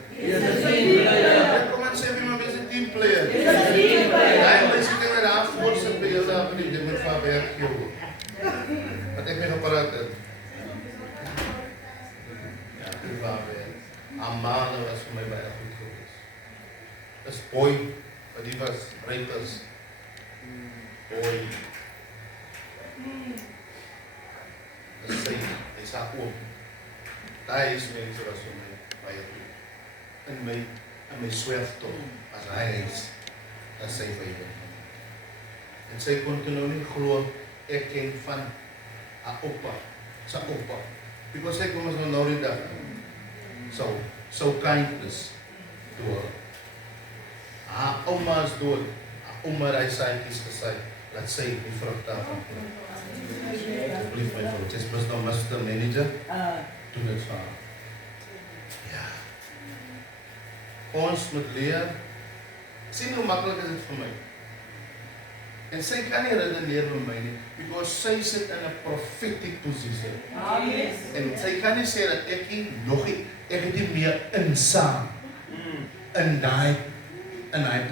Kom aan sê vir iemand wees 'n team player. Hy mens dit net af voor se beelde af in die ding met van werk jou. Wat ek mee gepraat het. Ja, die waarheid. Amane was vir my baie goed geweest. Dis boy, wat die was ryters. Boy. Dis sy, hy sa oop. Daai is mense wat so my baie goed. In my swerftog, as hy is, as sy vyde. En sy kon toe nou nie glo, ek ken van haar oppa, sy oppa. Because sy kom as nou die dag. So kindness to her. Haar ouma is dood. Haar ouma het hy saaikies gesê, laat sy die vrug daarvan kry. Asseblief my vrou, jy is nou Mr. Manager, doen het vir haar. Ja. Ons moet leer, sien hoe makkelijk is het vir my. En sy kan nie redeneer met my nie, because sy sit in 'n prophetic posisie. En sy kan nie sê dat ek het nie meer insaam in daai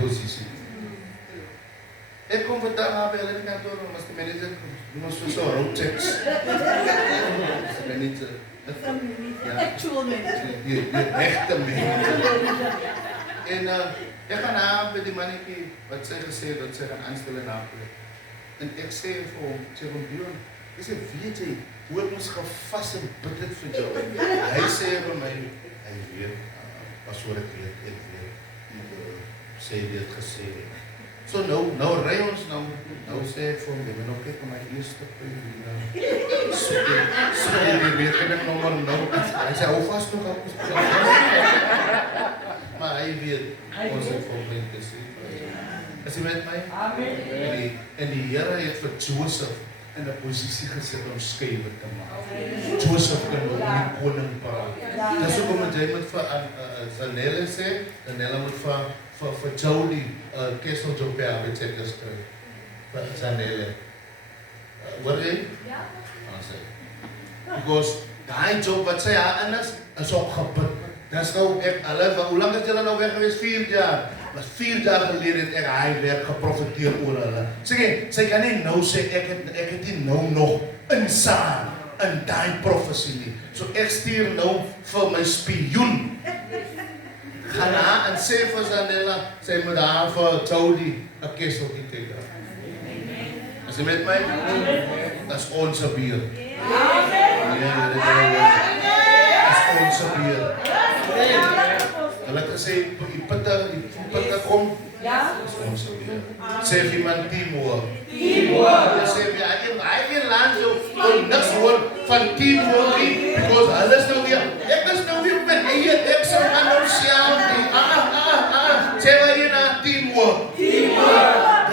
posisie. Ek kom vandag na by hulle in die kantoor, mas die manager moes so road checks. Actual manager. Die regte manager. En ek gaan na by die mannetjie wat sy gesê het dat sy gaan aanstel en nageloop. En ek sê vir hom, Dion, ek sê, weet jy, hoe ek moes gevas en bid het vir jou. Hy sê vir my, hy weet, pas oor ek weet, sê jy het gesê. So nou ry ons nou sê ek vir hom, jy moet nog kyk na my eerste punt. So jy weet, ek het nog maar nou, hy sê, hou vast nog op. Maar hy weet, ons het vir hom gesê. Is jy met my? Amen. En die Here het vir Joseph in 'n posisie gesit om skeye te maak. Joseph kan nou die koning praat. Dis hoekom jy moet vir Zanelle sê, Zanelle moet vir Jody, Kessel Jopia, weet jy geskryf. Vir Zanelle. Hoor jy? Ja. Because daai job wat sy aan is opgebid. Dis nou hoe lank het julle nou weg gewees? 4 jaar. Maar 4 jaar gelede het ek hy werk geprofeteer oor hulle. Sy kan nie nou sê ek het nie nou nog insaam in daai profesie nie. So ek stuur nou vir my spioen. Gaan na en sê vir Zanella, sy moet daar vir Jody 'n kesseltjie kyk. As jy met my? Dis ons bier. Amen. Dis ons bier. Hulle het gesê die putte kom. Ja. Dis ons weer. Sê iemand teamwork. Teamwork. Sê hy geen land jou wil niks hoor van teamwork nie, because hulle is nou weer. Ek is nou weer op my eie, ek sal aan nou self nie. Sê jy na teamwork.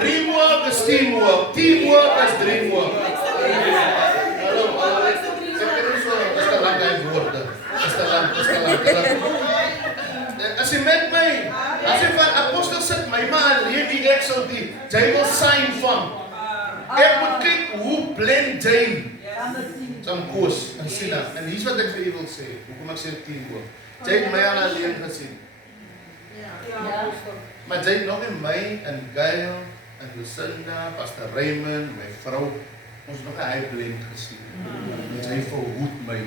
Dreamwork is teamwork. Teamwork is dreamwork. Hallo. Dis te lang hy woorde. Dis te lang. As jy met my, as jy van apostel sit my maar alleen die ek sal die, jy wil sign van. Ek moet kyk hoe blend jy some koos en sien dat. En hier's wat ek vir julle wil sê. Hoekom ek sê teamwork. Jy het my al alleen gesien. Maar jy het nog nie my en Gail en Lucinda, Pastor Raymond, my vrou, ons nog 'n hy blend gesien. Jy verhoed my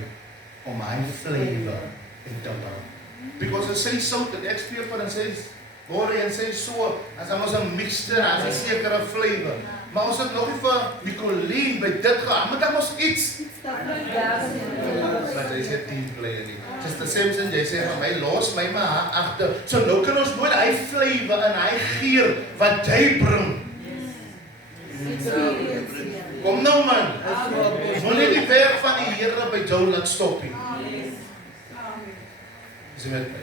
om hy flavor in te bring. Because as sy sout en ek speel vir en sy hoor en sy so, as ons 'n mixture, as 'n sekere flavor. Maar ons het nog nie vir Nicoline by dit gehad, maar ons iets. Maar jy sê team player nie. Dis the same thing, jy sê vir my, los my maar agter. So nou kan ons nooit hy flavor en hy geur wat jy bring. Kom nou man. Wil nie die werk van die Here by jou laat stop nie. Is jy met my?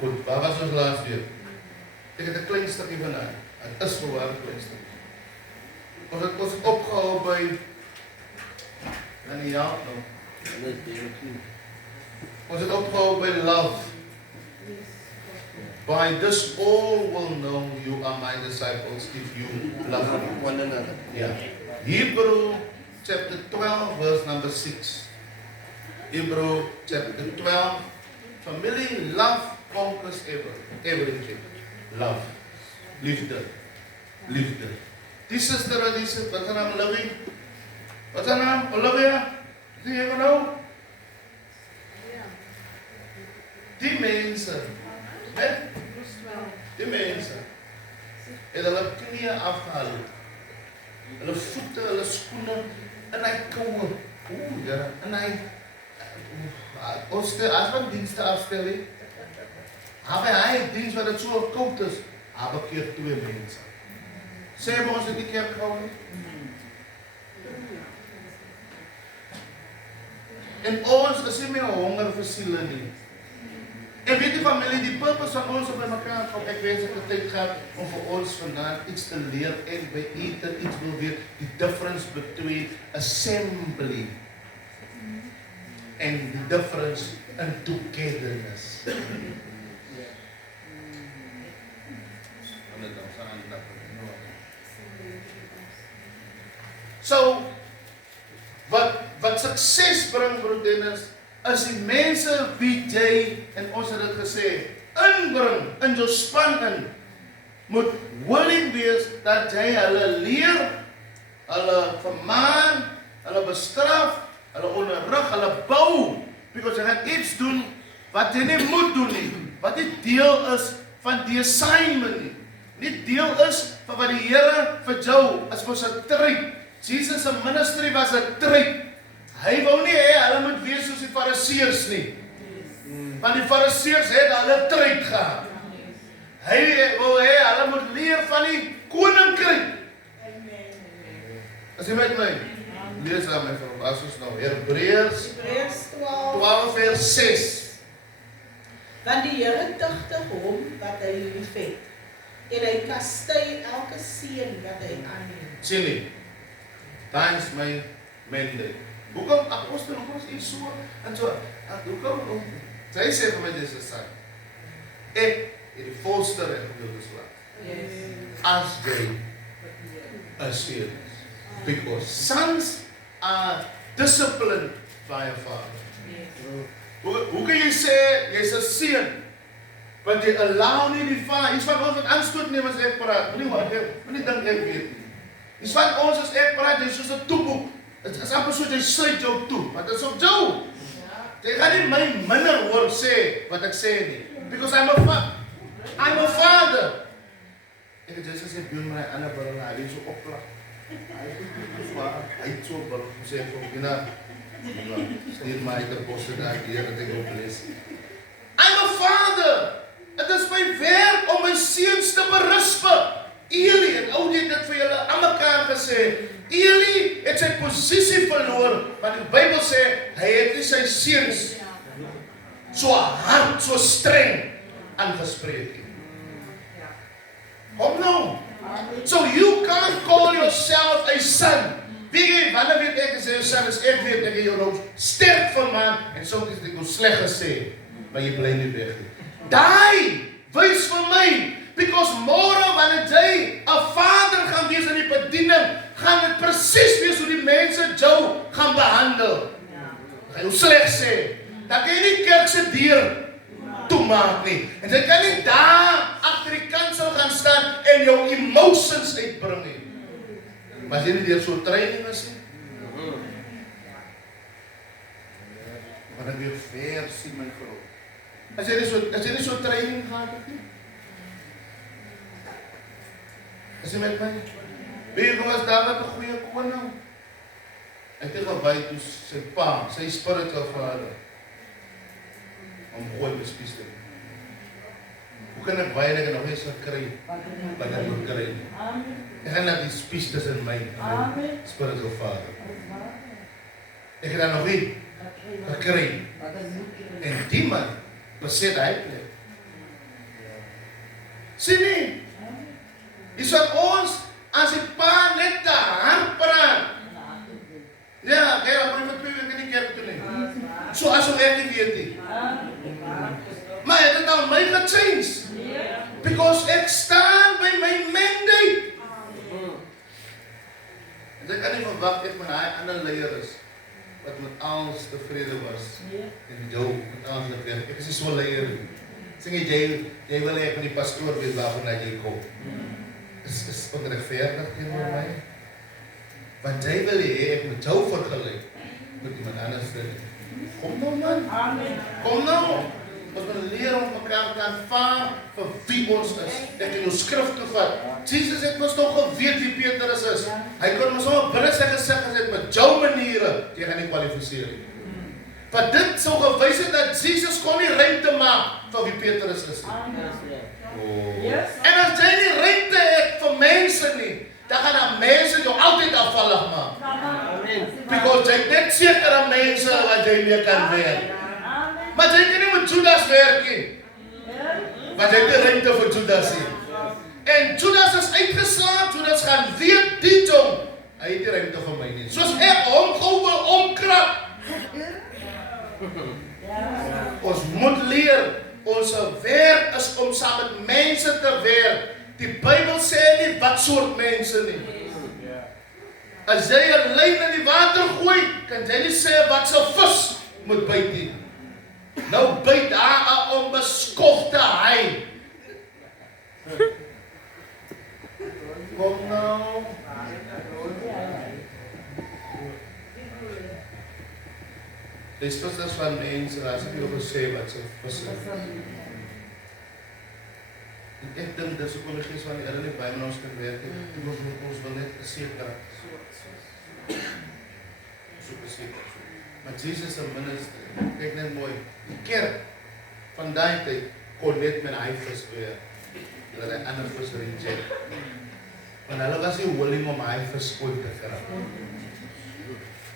Goed, waar was ons laas weer? Ek het 'n klein stukkie vandaan. Dit is voorwaar 'n klein stukkie. Ons het opgehou by Daniel nou. Ons het opgehou by love. By this all will know you are my disciples if you love one another. Yeah. Hebrew chapter 12 verse number 6. Hebrew chapter 12. Family love conquers everything. Love. Liefde. Die sister wat die sit, wat sy naam Olivia? Wat sy naam? Olivia? Sien jy nou? Die mense, die mense, het hulle knieë afgehaal, hulle voete, hulle skoene, en hy koue, Here, en hy, ons as wat dienste afstel he, hy dienst wat het so koud is, hy bekeer 2 mense. Sê maar ons het die kerk gehou nie. En ons is nie meer honger vir siele nie. En weet die familie, die purpose van ons op by mekaar kom, ek wens ek het tyd gehad om vir ons vandaag iets te leer en by iets wil weet, die difference between assembly and the difference in togetherness. So, wat sukses bring, broer Dennis, is die mense wie jy, en ons het dit gesê, inbring in jou span in, moet willing wees dat jy hulle leer, hulle vermaan, hulle bestraf, hulle onderrig, hulle bou, because jy gaan iets doen wat jy nie moet doen nie, wat nie deel is van die assignment nie, nie deel is van wat die Here vir jou as ons 'n tryk. Jesus se ministry was 'n tryk. Hy wou nie hê hulle moet wees soos die Fariseërs nie. Want die Fariseërs het hulle tryk gehad. Hy wou hê hulle moet leer van die koninkryk. As jy met my lees aan my vrou, as ons nou Hebreërs 12 vers 6. Want die Here tugtig hom wat hy liefhet, en hy kastei elke seun wat hy aanneem. Sien nie, daar is my mandate. Hoekom apostel, hoekom is hy so, en so, hoekom, sy sê vir my, dit is 'n sign. Ek het die volste reg om jou te slaan. As jy is serious. Because sons are disciplined by a father. Hoe kan jy sê, jy's 'n seun, want jy allow nie die vader, iets van ons wat aanstoot neem as ek praat, moenie dink ek weet nie. Iets van ons as ek praat, jy is soos 'n toeboek. Het is amper so, jy sluit jou toe, want dit is op jou. Jy gaan nie my minder hoor sê, wat ek sê nie. Because I'm a father. Ek het Jesus sê, doen my ander bril, hy het so opplak. Hy het so bril, sê ek vir Gina, stuur my uit die bosse daar, die Here dat ek op lees. I'm a father. en Oudie het dit vir julle aan mekaar gesê. Eli het sy posisie verloor, want die Bybel sê hy het nie sy seuns so hard, so streng aangespreek nie. Kom nou. So you can't call yourself a son. Weet jy, wanneer weet ek as jy son is, ek weet ek jou nou sterk vermaan, en soms het ek jou sleg gesê, maar jy bly nie weg nie. Daai wys vir my, because môre wanneer jy 'n vader gaan wees in die bediening, gaan dit presies wees hoe die mense jou gaan behandel. Gaan jou sleg sê, dan kan jy nie kerk se deur toemaak nie. En jy kan nie daar agter die kansel gaan staan en jou emotions uitbring nie. Maar as jy nie deur so training is nie, maar dan weer ver sien my vrou. As jy nie so training gehad het nie, as jy met my, weet jy was David 'n goeie koning? Hy het gewy toe sy pa, sy spiritual vader, om gooi bespies te doen. Hoe kan ek baie en nog eens gekry, wat ek moet kry nie? Ek gaan dat die spies tussen my en my spiritual vader. Ek het dat nog nie gekry. En die man, beset hy plek. Sien nie? Is wat ons, as die pa net te hard praat. Ja, kijk, dan moet je met 2 weke in die kerk toe nie. So as hoe ek nie weet nie. Maar het het al my gechange. Because ek staan by my mandate. En ek kan nie verwag ek met hy ander leier is, wat met alles tevrede was. En jou met alles tevrede. Ek is nie so leier nie. Sing jy wil ek met die pastoor weet waarvan jy kom. Is onrechtvaardig teenoor my. Want jy wil ek moet jou vergelyk met iemand anders. Kom nou man. Kom nou. Ons moet leer om mekaar te aanvaar vir wie ons is. Ek in jou skrif te vat. Jesus het ons nog geweet wie Petrus is. Hy kon ons sommer binne sy gesig gesê met jou maniere, jy gaan nie kwalifiseer nie. Want dit sou gewys het dat Jesus kon nie ruimte maak vir wie Petrus is nie. En as jy nie ruimte het vir mense nie, dan gaan daar mense jou altyd afvallig maak. Because jy het net sekere mense wat jy mee kan werk. Maar jy kan nie met Judas werk nie. Maar jy het nie ruimte vir Judas nie. En Judas is uitgeslaap, Judas gaan weet die jong, hy het nie ruimte vir my nie. Soos ek hom gou wil omkrap. Ons moet leer, ons werk is om saam met mense te werk. Die Bybel sê nie wat soort mense nie. As jy 'n lyn in die water gooi, kan jy nie sê wat se vis moet byt nie. Nou byt daar 'n onbeskofte haai. Kom nou. Dis vissers van mense, as ek jou sê wat se vis is. Ek dink dis ook 'n gees van die Here nie by ons kan werk nie. Ons wil net seker. So beseker. Maar Jesus se minister, kyk net mooi. Die kerk van daai tyd kon net met hy vis weer. Hulle het ander vis reject. Want hulle was nie willing om hy vis ooit te kry.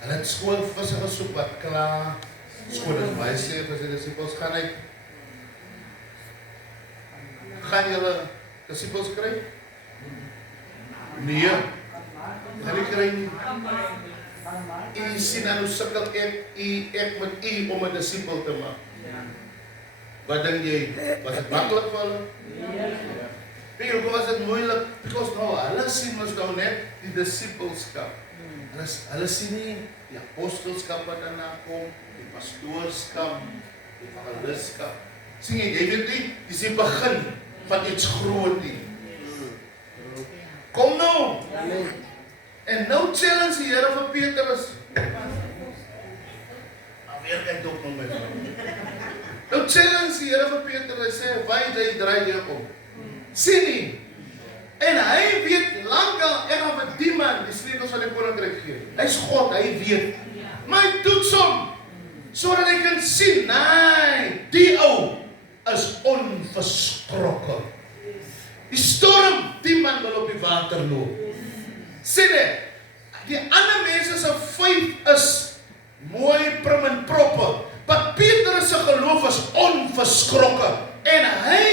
Hulle het skoon visse gesoek wat klaar skoon is. Maar hy sê vir sy disippels, gaan julle disippels kry? Nee. Hulle kry nie. U sien nou sukkel ek met u om 'n disipel te maak. Wat dink jy? Was dit maklik vir hulle? Weet jy, was dit moeilik? Because nou, hulle sien ons nou net die disipelskap. Hulle sien nie die apostelskap wat daarna kom, die pastoorskap, die evangelistskap. Sien jy weet nie, dis die begin van iets groot nie. Kom nou! En nou challenge die Here vir Petrus. Weer kyk dop nou my vriend. Nou challenge die Here vir Petrus, hy sê, "Waar jy draai jy om?" Sien nie? En hy weet lankal, ek gaan vir die man die sleutels van die koninkryk gee. Hy's God, hy weet. Maar hy toets hom, sodat hy kan sien, nee, die ou is onverskrokke. Die storm, die man wil op die water loop. Sien jy? Die ander mense se faith is mooi prim en proper. Maar Petrus se geloof is onverskrokke. En hy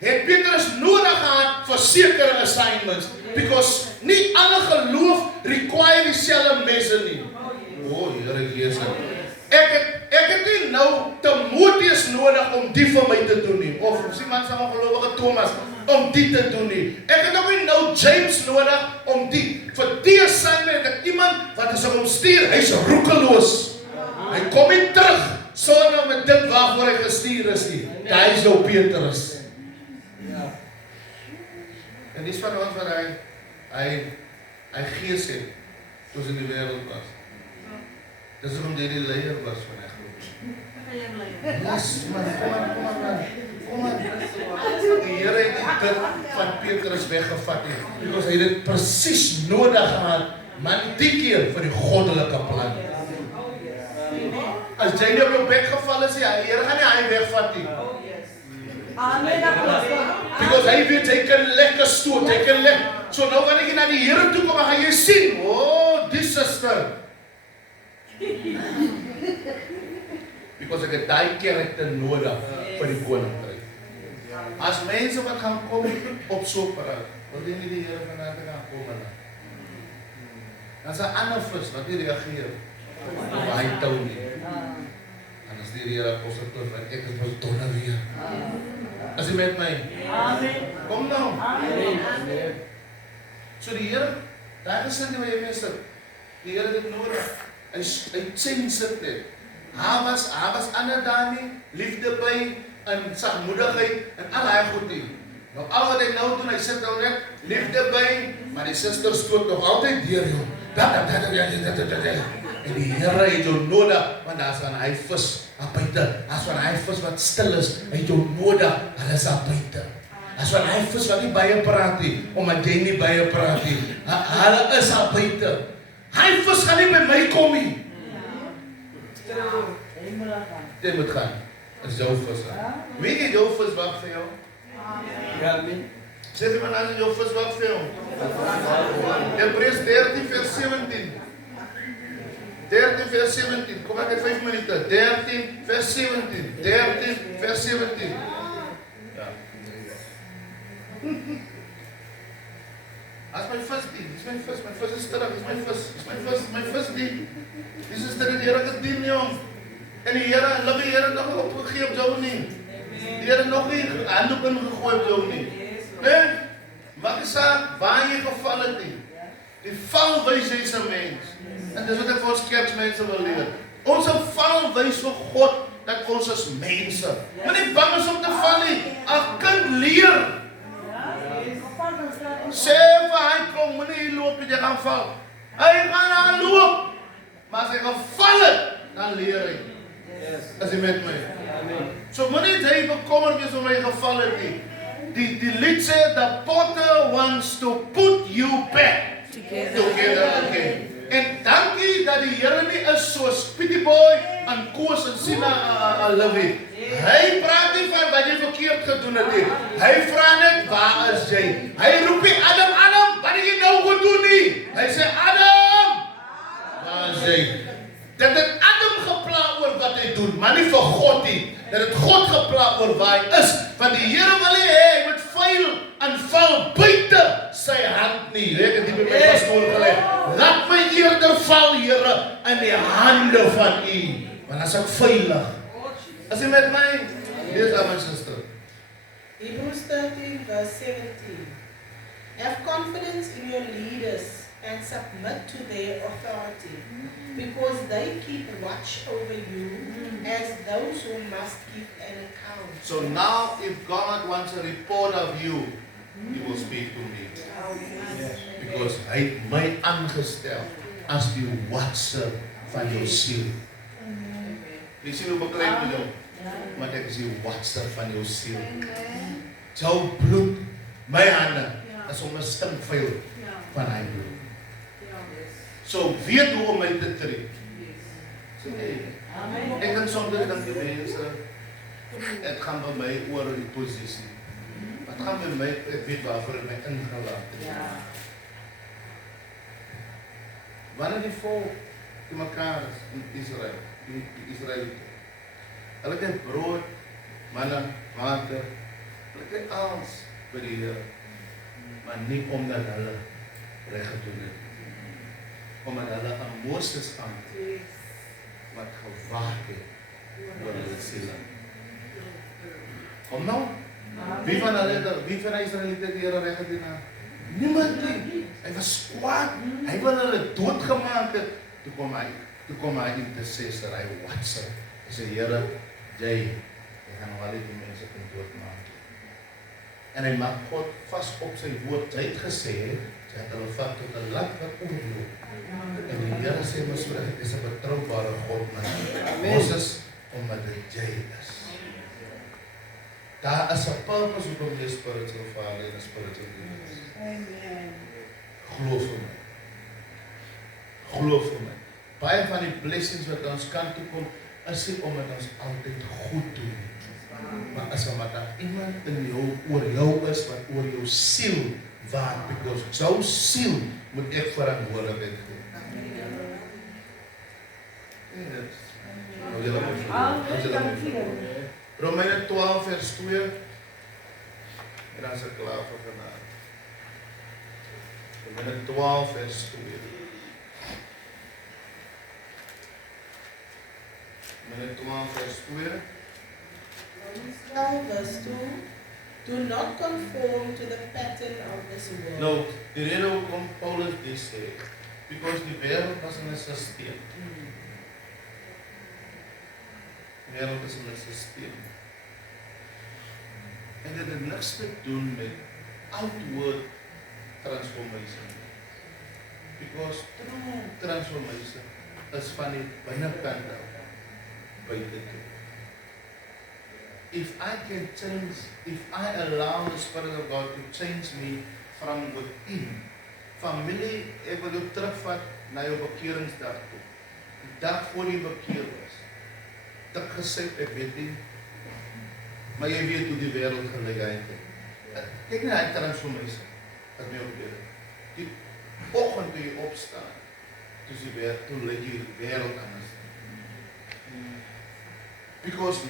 het Petrus nodig gehad vir sekere assignments. Because nie alle geloof require dieselfde mense nie. O, Here Jesus. Ek het nie nou Timoteus nodig om die vir my te doen nie. Of sien man sal gelowige Thomas om die te doen nie. Ek het ook nie nou James nodig om die. Vir die assignment het iemand wat as hom stuur, hy's roekeloos. Hy kom nie terug sonder met dit waarvoor hy gestuur is nie. Hy is nou Petrus. En dis van ons wat hy gees het toe hy in die wêreld was. Dis hoekom hy die leier was van ek glo. Yes, man, kom aan. Die Here het dit van Petrus weggevat het. Because hy het dit presies nodig gehad, maar die keer vir die goddelike plan. As jy nie op jou bek geval is, die Here gaan nie hy wegvat nie. Amen. Because hy weet hy kan lekker stoot, hy kan lekker. So nou wanneer jy na die Here toe kom, dan gaan jy sien, oh, die suster. Because ek het daai karakter nodig vir die koninkryk. As mense wat gaan kom op so 'n parade, wil jy nie die Here vanaand gaan kom nie. Dan is 'n ander vis wat nie reageer op hy tou nie. En as die Here apostel toe van ek is wil donne weer. As jy met my. Amen. Kom nou. Amen. So die Here, daar gesin die wat jy mee sit. Die Here het dit nodig. Hy sense dit. Hy was ander daar nie, liefde by, en sagmoedigheid, en al hy goed nie. Nou al wat hy nou doen, hy sit nou net, liefde by, maar die suster stoot nog altyd deur jou. En die Here het jou nodig, want daar is van hy vis aan buite. As van hy vis wat stil is, hy het jou nodig, hulle is aan buite. As van hy vis wat nie baie praat nie, omdat jy nie baie praat nie, hulle is aan buite. Hy vis gaan nie by my kom nie. Jy moet gaan. Dit is jou vis. Weet jy jou vis wag vir jou? Amen. Sê die man as jou vis wag vir jou. Hebreërs 13 vers 17. 13 vers 17. Kom ek het 5 minute. 13 vers 17. 13 vers 17. Ja. As my vis dien, dis my vis is terug, dis my vis dien. Dis is dit die Here gedien jong. En die Here, love die Here nog opgegee op jou nie. Die Here nog nie handdoek ingegooi op jou nie. Nee? Wat is saak waar jy geval het nie? Die val wys jy's 'n mens. En dis wat ek vir ons kerkmense wil leer. Ons val wys vir God dat ons is mense. Moenie bang is om te val nie. 'n Kind leer. Sê vir hy kom, moenie loop jy gaan val. Hy gaan aanloop. Maar as hy geval het, dan leer hy. As jy met my. So moenie jy bekommer wees om hy geval het nie. Die lied sê, the potter wants to put you back together again. En dankie dat die Here nie is soos Pietie Boy en Koos en Sina Livie. Hy praat nie van wat jy verkeerd gedoen het nie. Hy vra net, waar is jy? Hy roep nie Adam, wat het jy nou gedoen nie? Hy sê, Adam, waar is jy? Dat het Adam gepla oor wat hy doen, maar nie vir God nie. Dat het God gepla oor waar hy is. Want die Here wil nie hê, hy moet vuil en val buite sy hand nie. Ek het dit met my pastoor geleer. Laat my eerder val, Here, in die hande van U. Want as ek veilig. As jy met my, lees aan my sister. Hebrews 13 verse 17. Have confidence in your leaders and submit to their authority, because they keep watch over you as those who must give an account. So now, if God wants a report of you, He will speak to me. Because hy het my aangestel as die watser van jou siel. Jy sien hoe bekleed met jou? Want ek is die watser van jou siel. Jou bloed, my hande, is om 'n stinkvuil van hy bloed. So weet hoe om my te tree. Sê ek kan soms dink die mense, het gaan by my oor die posisie. Wat gaan met my, ek weet waarvoor ek my ingelaat het. Ja. Wanneer die volk die mekaar is in Israel, die Israeliete, hulle kry brood, manna, water, hulle kry alles by die Here, maar nie omdat hulle reg gedoen het, omdat hulle aan Moses aan wat gewaak het oor hulle siele. Kom nou, wie van die Israeliete die Here reg gedoen het? Niemand nie. Hy was kwaad, hy wil hulle doodgemaak het. Toe kom hy intercessor, hy watser. Hy sê, Here, jy gaan nou al die mense kan doodmaak. En hy maak God vas op sy woord. Hy het gesê, sy het hulle vat tot 'n land wat oorloop. En die Here sê, maar so, dit is 'n betroubare God, maar Moses, omdat dit jy is. Daar is 'n purpose hoekom jy spiritual father en spiritual leader is. Amen. Glo vir my. Glo vir my. Baie van die blessings wat ons kant toe kom, is nie omdat ons altyd goed doen. Maar as omdat daar iemand in jou, oor jou is, wat oor jou siel waak, because jou siel moet ek verantwoordelikheid gee. Yes. Nou julle moet verloor. Romeine 12 vers 2. En dan is ek klaar vir vanavond. Romeine 12 vers 2. Romeine 12 vers 2. Romans 12 verse 2. Do not conform to the pattern of this world. Nou, die rede hoekom Paulus dit sê, because die wêreld was in 'n systeem. Die wêreld is in 'n systeem. En dit het niks te doen met outward transformation. Because true transformation is van die binnekant af buite toe. If I can change, if I allow the Spirit of God to change me from within, familie, ek wil jou terugvat na jou bekeringsdag toe. Die dag voor jy bekeer was. Ek gesê, ek weet nie, maar jy weet hoe die wêreld gelyk het. Kyk na die transformation wat my opleer. Die oggend toe jy opstaan, toe lyk die wêreld anders. Because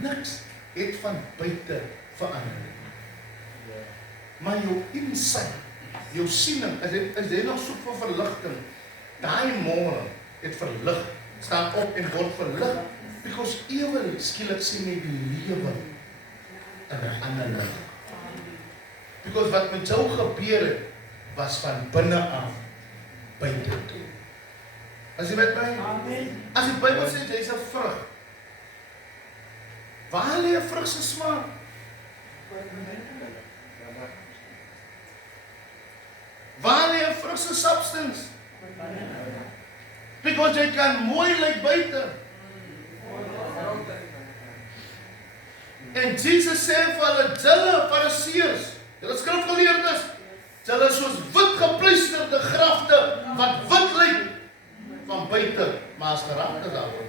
niks het van buite verander. Maar jou insight, jou siening, as jy nog soek vir verligting, daai môre het verlig, staan op en word verlig, because ewe skielik sien jy die lewe in 'n ander lig. Because wat met jou gebeur het, was van binne af buite toe. As jy met my, as die Bybel sê jy's 'n vrug, waar lê 'n vrug se smaak? Waar lê 'n vrug se substance? Because jy kan mooi lyk buite. En Jesus sê vir hulle, julle Fariseërs, julle skrifgeleerdes, julle is soos wit gepleisterde grafte, wat wit lyk van buite, maar as geraak is daaroor.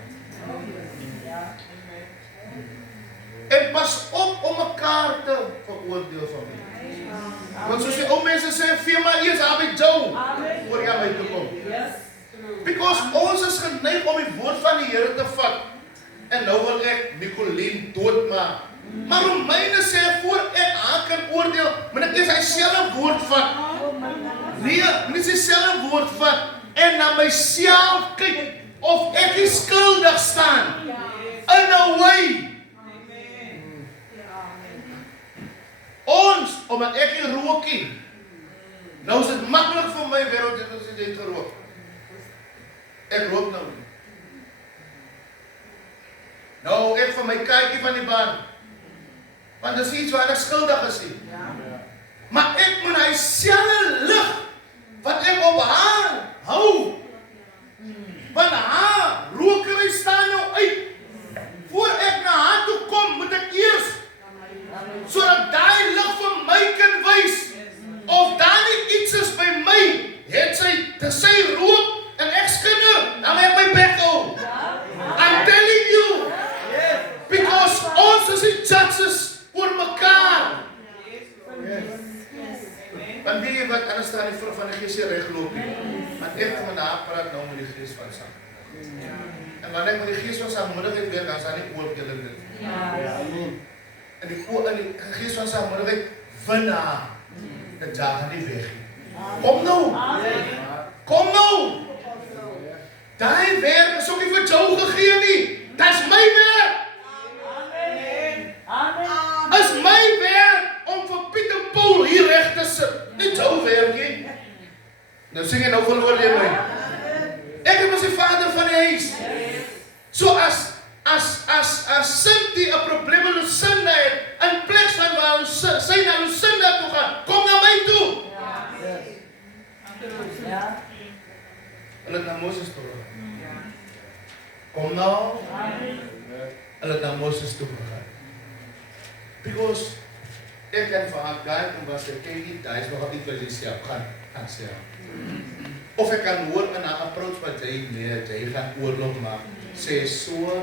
En pas op om mekaar te veroordeel van my. Want soos die ou mense sê, vee maar eers aan my jou, voor jy aan my toe kom. Because ons is geneig om die woord van die Here te vat. En nou wil ek Nicolien doodmaak. Maar Romeine sê, voor ek haar kan oordeel, moet ek eers hy selfe woord vat. Nee, moet sy selfe woord vat, en na myself kyk, of ek is skuldig staan. In a way. Ons, omdat ek hier rookie, nou is dit maklik vir my wêreld dit as jy gerook. Ek rook nou nie. Nou, ek van my kykie van die baan, want dit is iets waar ek skuldig is nie. Maar ek moet hy selfe lig, wat ek op haar hou, want haar rookery staan nou uit. Voor ek na haar toe kom, moet ek eers sodat daai lig vir my kan wys, of daar nie iets is by my, het sy rook, en ek skinne, dan moet my bek hou. I'm telling you, because ons is die judges oor mekaar, anders staan die vrug van die gees nie regloop nie. Want ek gaan daar praat nou met die gees van sang. En wanneer ek met die gees van sagmoedigheid werk, dan is daar nie oordeel in dit. En die gees van sagmoedigheid winnaar. Dit jaag nie weg nie. Kom nou! Kom nou! Daai werk is ook nie vir jou gegee nie. Dis my werk! Is my werk om vir Piet en Paul hier reg te sit. Nie jou werk nie. Nou sing jy nou verloor jy my. Ek is die vader van die huis. So as Cynthia 'n probleem met Lucinda het, in plaas van waar sy na Lucinda toe gaan, kom na my toe. Hulle het na Moses toe gegaan. Kom nou. Hulle het na Moses toe gegaan. Because ek kan vir haar gaan en was ek kyk nie, daar is nog nie Felicia gaan sê. Of ek kan hoor in haar approach wat jy gaan oorlog maak. Sê so.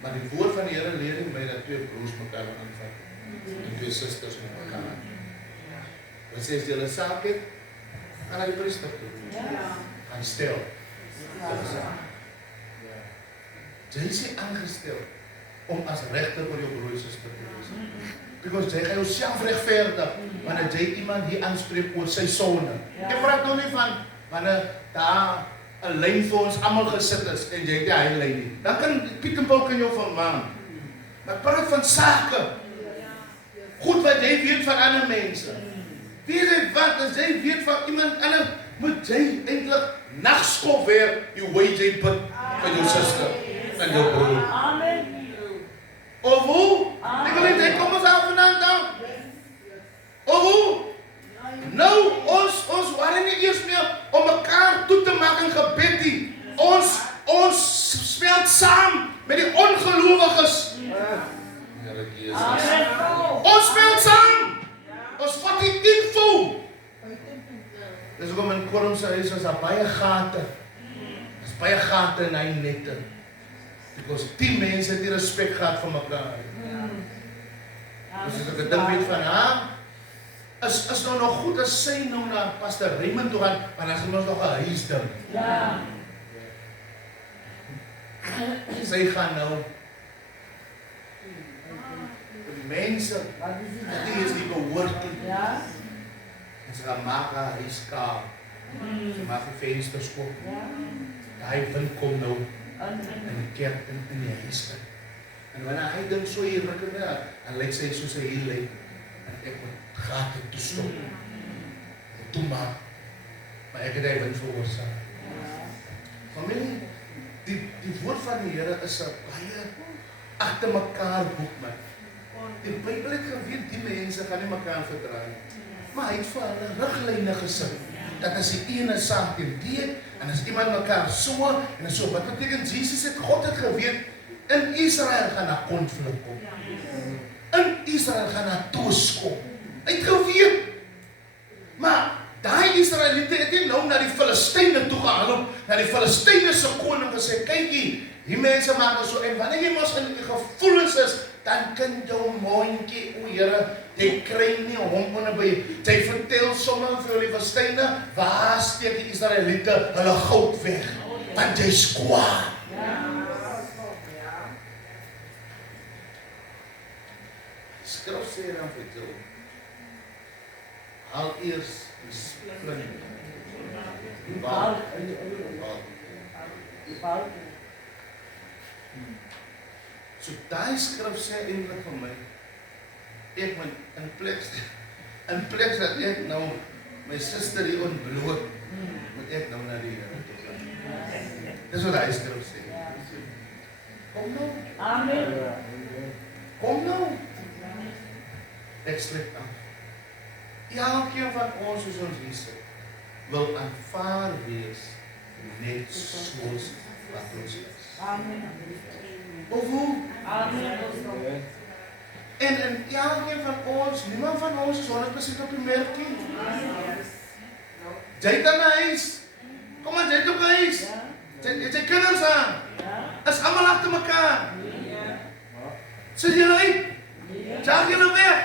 Maar die woord van die Here leer my dat twee broers mekaar aanvat. En twee susters mekaar. Wat sê as jy 'n saak het, gaan na die priester toe. Gaan stel. Jy is aangestel om as regter oor jou broer en suster te wees. Because jy gaan jouself regverdig wanneer jy iemand hier aanspreek oor sy sonde. Ek praat nou nie van wanneer daar 'n lyn vir ons almal gesit is en jy het hy lyn nie. Dan kan Piet en Paul kan jou vermaan. Maar ek praat van sake. Goed wat jy weet van ander mense. Wie jy wat as jy weet van iemand anders, moet jy eintlik nagskof weer jy weet jy bid vir jou suster en jou broer. Of hoe? Ek wil net kom ons af vanaand dan. Of hoe? Nou, ons waren nie eers meer om mekaar toe te maak in gebed nie. Ons smelt saam met die ongelowiges. Ons smelt saam. Ons vat die info. Dis hoekom in Korum se huis is daar baie gate. Daar's baie gate in hy nette. Because die mense het nie respek gehad vir mekaar. Dus as ek 'n ding weet van haar, is nou nog goed as sy nou na Pastor Raymond toe gaan, want as hy ons nog 'n huis ding. Sy gaan nou die mense, die is die behoort nie. En sy gaan maak haar huis kaal. Sy maak die vensters oop. Daai wind kom nou in die kerk in die huis. En wanneer hy dink so hier rukke na, dan lyk sy soos hy hier lyk. En ek moet gate toestop. Toe maak. Maar ek het hy wind veroorsaak. Familie, die woord van die Here is 'n baie agter mekaar boek, man. Die Bybel het geweet die mense gaan nie mekaar verdra nie. Maar hy het vir hulle riglyne gesit. Dat as die ene saak teen die het, en as iemand mekaar so en so, wat beteken Jesus het God het geweet in Israel gaan daar konflik kom. In Israel gaan daar twis kom. Hy het geweet. Maar daai Israeliete het nie nou na die Filistyne toe gegaan, na die Filistyne se koning gesê, kykie, die mense maak so en wanneer jy mos in die gevoelens is, dan kan jou mondjie, o Here, jy kry nie hom onderby. Jy vertel sommer vir die Filistyne, waar steek die Israeliete hulle goud weg? Want jy's kwaad. Skrif sê dan vir jou, haal eers die splint. Die bal. So daai skrif sê eintlik vir my, ek moet in plek dat ek nou my suster hier ontbloot, moet ek nou na die Here toe gaan. Dis wat daai skrif sê. Kom nou. Amen. Kom nou. Ek sluit aan. Elkeen van ons soos ons hier sit, wil aanvaar wees net soos wat ons is. Amen. Of hoe? Amen. En elkeen van ons, niemand van ons is 100% op die merkie. Jy het aan huis. Kom maar, jy het op huis. Jy het kinders aan. Is allemaal achter mekaar. Sê jy uit? Jaag julle weg.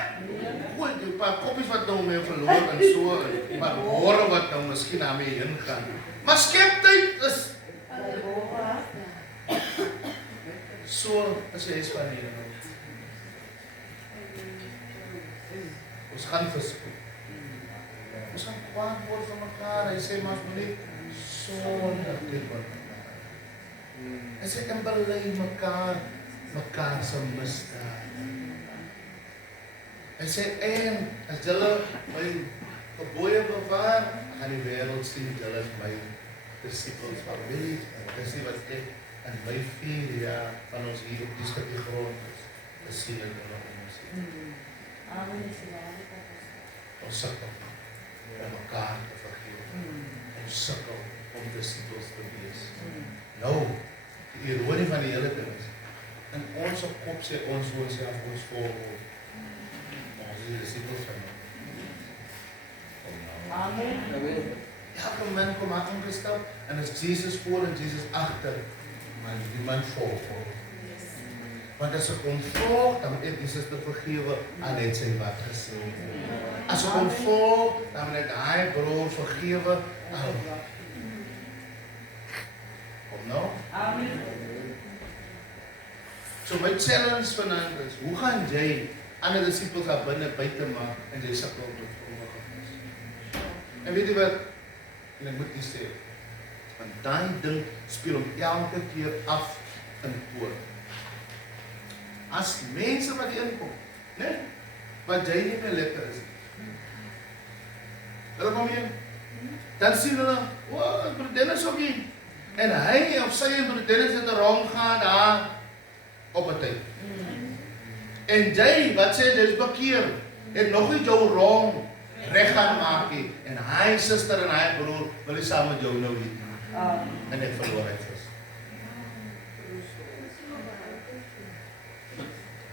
Gooi die paar koppies wat nou mee verloor en so, en maar môre wat nou miskien daarmee heen gaan. Maar skep tyd is so as jy is van hier nou. Ons gaan verspoed. Ons gaan kwaad word van mekaar. Hy sê maar moet nie sondig doen van mekaar. Hy sê en bely mekaar se misdaad. Hy sê en as julle my gebooie bewaar, gaan die wêreld sien julle is my disippels van wie dis wat ek in my 4 jaar van ons hier op die stukkie grond is sien en hulle ons sien. Ons sukkel om mekaar te vergewe. Ons sukkel om disippels te wees. Nou, die ironie van die hele ding is, in ons kop sê ons self ons voorbeeld. Ons is die disippels van hom. Amen. Elke man kom aangestap en is Jesus voor en Jesus agter. Maar die man voor. Want as ek hom volg, dan moet ek Jesus te vergewe aan net sy wat gesê. As ek hom volg, dan moet ek hy broer vergewe aan. Kom nou? Amen. So my challenge vanaand is, hoe gaan jy ander disippels daar binne buite maak en jy sukkel om dit voor te En weet jy wat? En ek moet nie sê, want daai ding speel om elke keer af in oor. As mense wat hier inkom, né? Wat jy nie meer lekker is. Hulle kom hier, dan sien hulle, broer Dennis ook hier. En hy of sy en broer Dennis het rondgaan daar op 'n tyd. En jy, wat sê jy is bekeer, het nog nie jou rond reg gaan maak nie. En hy suster en hy broer wil nie saam met jou nou weet nie. En ek verloor hy vis.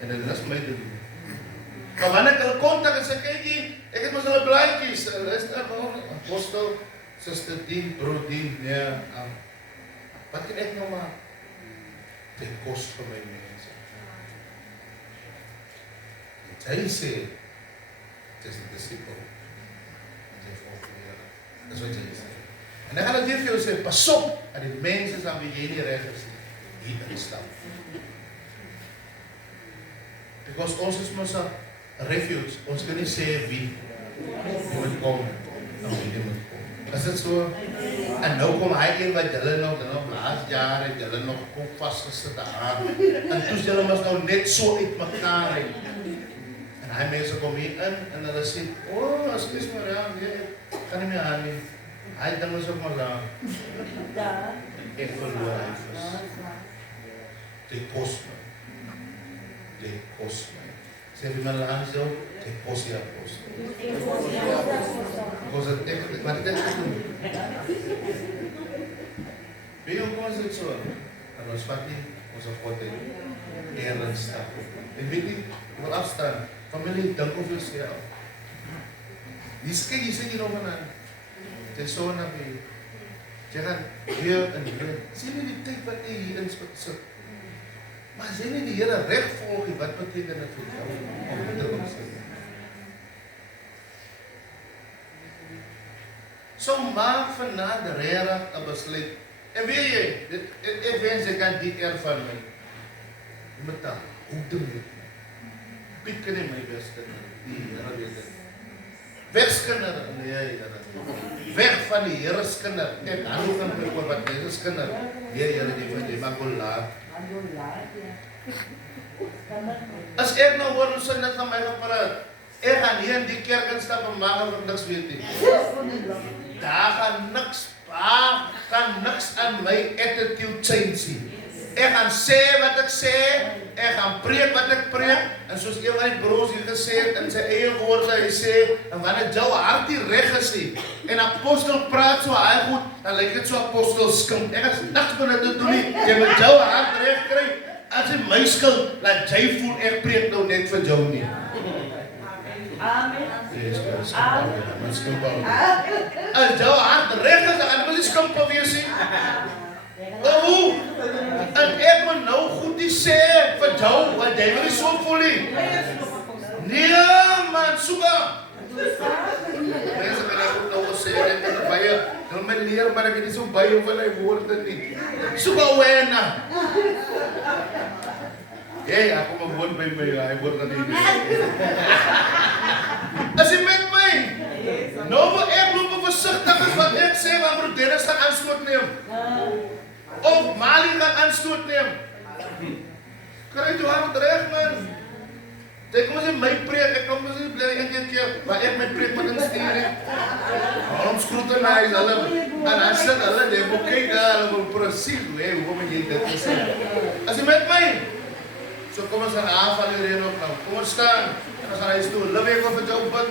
En dit is my te doen. Maar wanneer ek hulle kontak en sê, kykie, ek het mos hulle blaadjies, luister gewoon, apostel, suster die, broer die, nee, wat kan ek nou maak? Dit kos vir my mense. En hy sê, het is 'n discipel. En jy volg die Here. Dis wat jy sê. En dan gaan ek weer vir jou sê, pas op, dat die mense aan wie jy nie reg is, hier instap. Because ons is mos 'n refuge, ons kan nie sê wie moet kom, en wie nie moet kom. Is dit so? En nou kom hy een wat julle nog laas jaar het julle nog kom vasgesit daar. En toe julle mos nou net so uit mekaar uit. En hy mense kom hier in en hulle sê, ekskuus maar ja, kan nie meer aan nie. Hy ding is ook maar daar. Ek verloor hy vis. Dit kos my. Dit kos my. Sê wie my langs jou, dit kos jy apostel. Because ek, maar dit is doen. Wie hoe is dit so? En ons vat nie, ons God het ernstig. En weet nie, ek wil afstaan. Familie, dink op jouself. Jy sê hier nog aan. Jy so na my. Jy gaan hier en hier. Sien jy die tyd wat jy hier in sit? Maar as jy nie die Here reg volg, wat beteken dit vir jou? Om te omsien. So maak vanaand regtig 'n besluit. En weet jy, ek wens ek kan dit ervan my. Met dan, hoe doen jy? Piek in my beste, die Here weet dit. Wegskinder, nee, Here. Weg van die Here se kinder. Ek hou van oor wat Jesus se kinder. Nee, Here, die van jy maak hom laat. As ek nou hoor hoe sy net van my gepraat, ek gaan hier in die kerk instap en maak of ek niks weet nie. Daar gaan niks aan my attitude change nie. Ek gaan sê wat ek sê, ek gaan preek wat ek preek, en soos een van die broers hier gesê het, in sy eie woorde, hy sê, en wanneer jou hart nie reg is nie, en apostel praat so hy goed, dan lyk dit so apostel skimp. Ek is niks van dit te doen nie, jy moet jou hart reg kry, as jy my skuld, laat jy voel, ek preek nou net vir jou nie. Amen. Yes, as jou hart reg is, dan wil jy skimp wees nie. Hoe? En ek moet nou goed die sê vir jou, want jy wil nie so voel nie. Nee man, suka. Mense kan ook nou sê dit is baie. Dan my leer maar ek het nie so baie van hy woorde nie. Suka wena. Hey, aku mau buat by my, hy word dan nie. As jy met my. Nou wil ek loop versigtig is wat ek sê want broer Dennis gaan aanstoot neem. Of Mali gaan aanstoot neem. Kry jy haar reg man? Dit kom as jy my preek, ek kom as jy bly een keer, maar ek my preek met instuur nie. Waarom scrutinize hulle? En as dit hulle net moet kyk daar, hulle moet presies hoe om jy dit sê. As jy met my, so kom ons aan aanval hierheen op nou. Kom ons staan, en ons gaan huis toe, lief ek of het jou bid,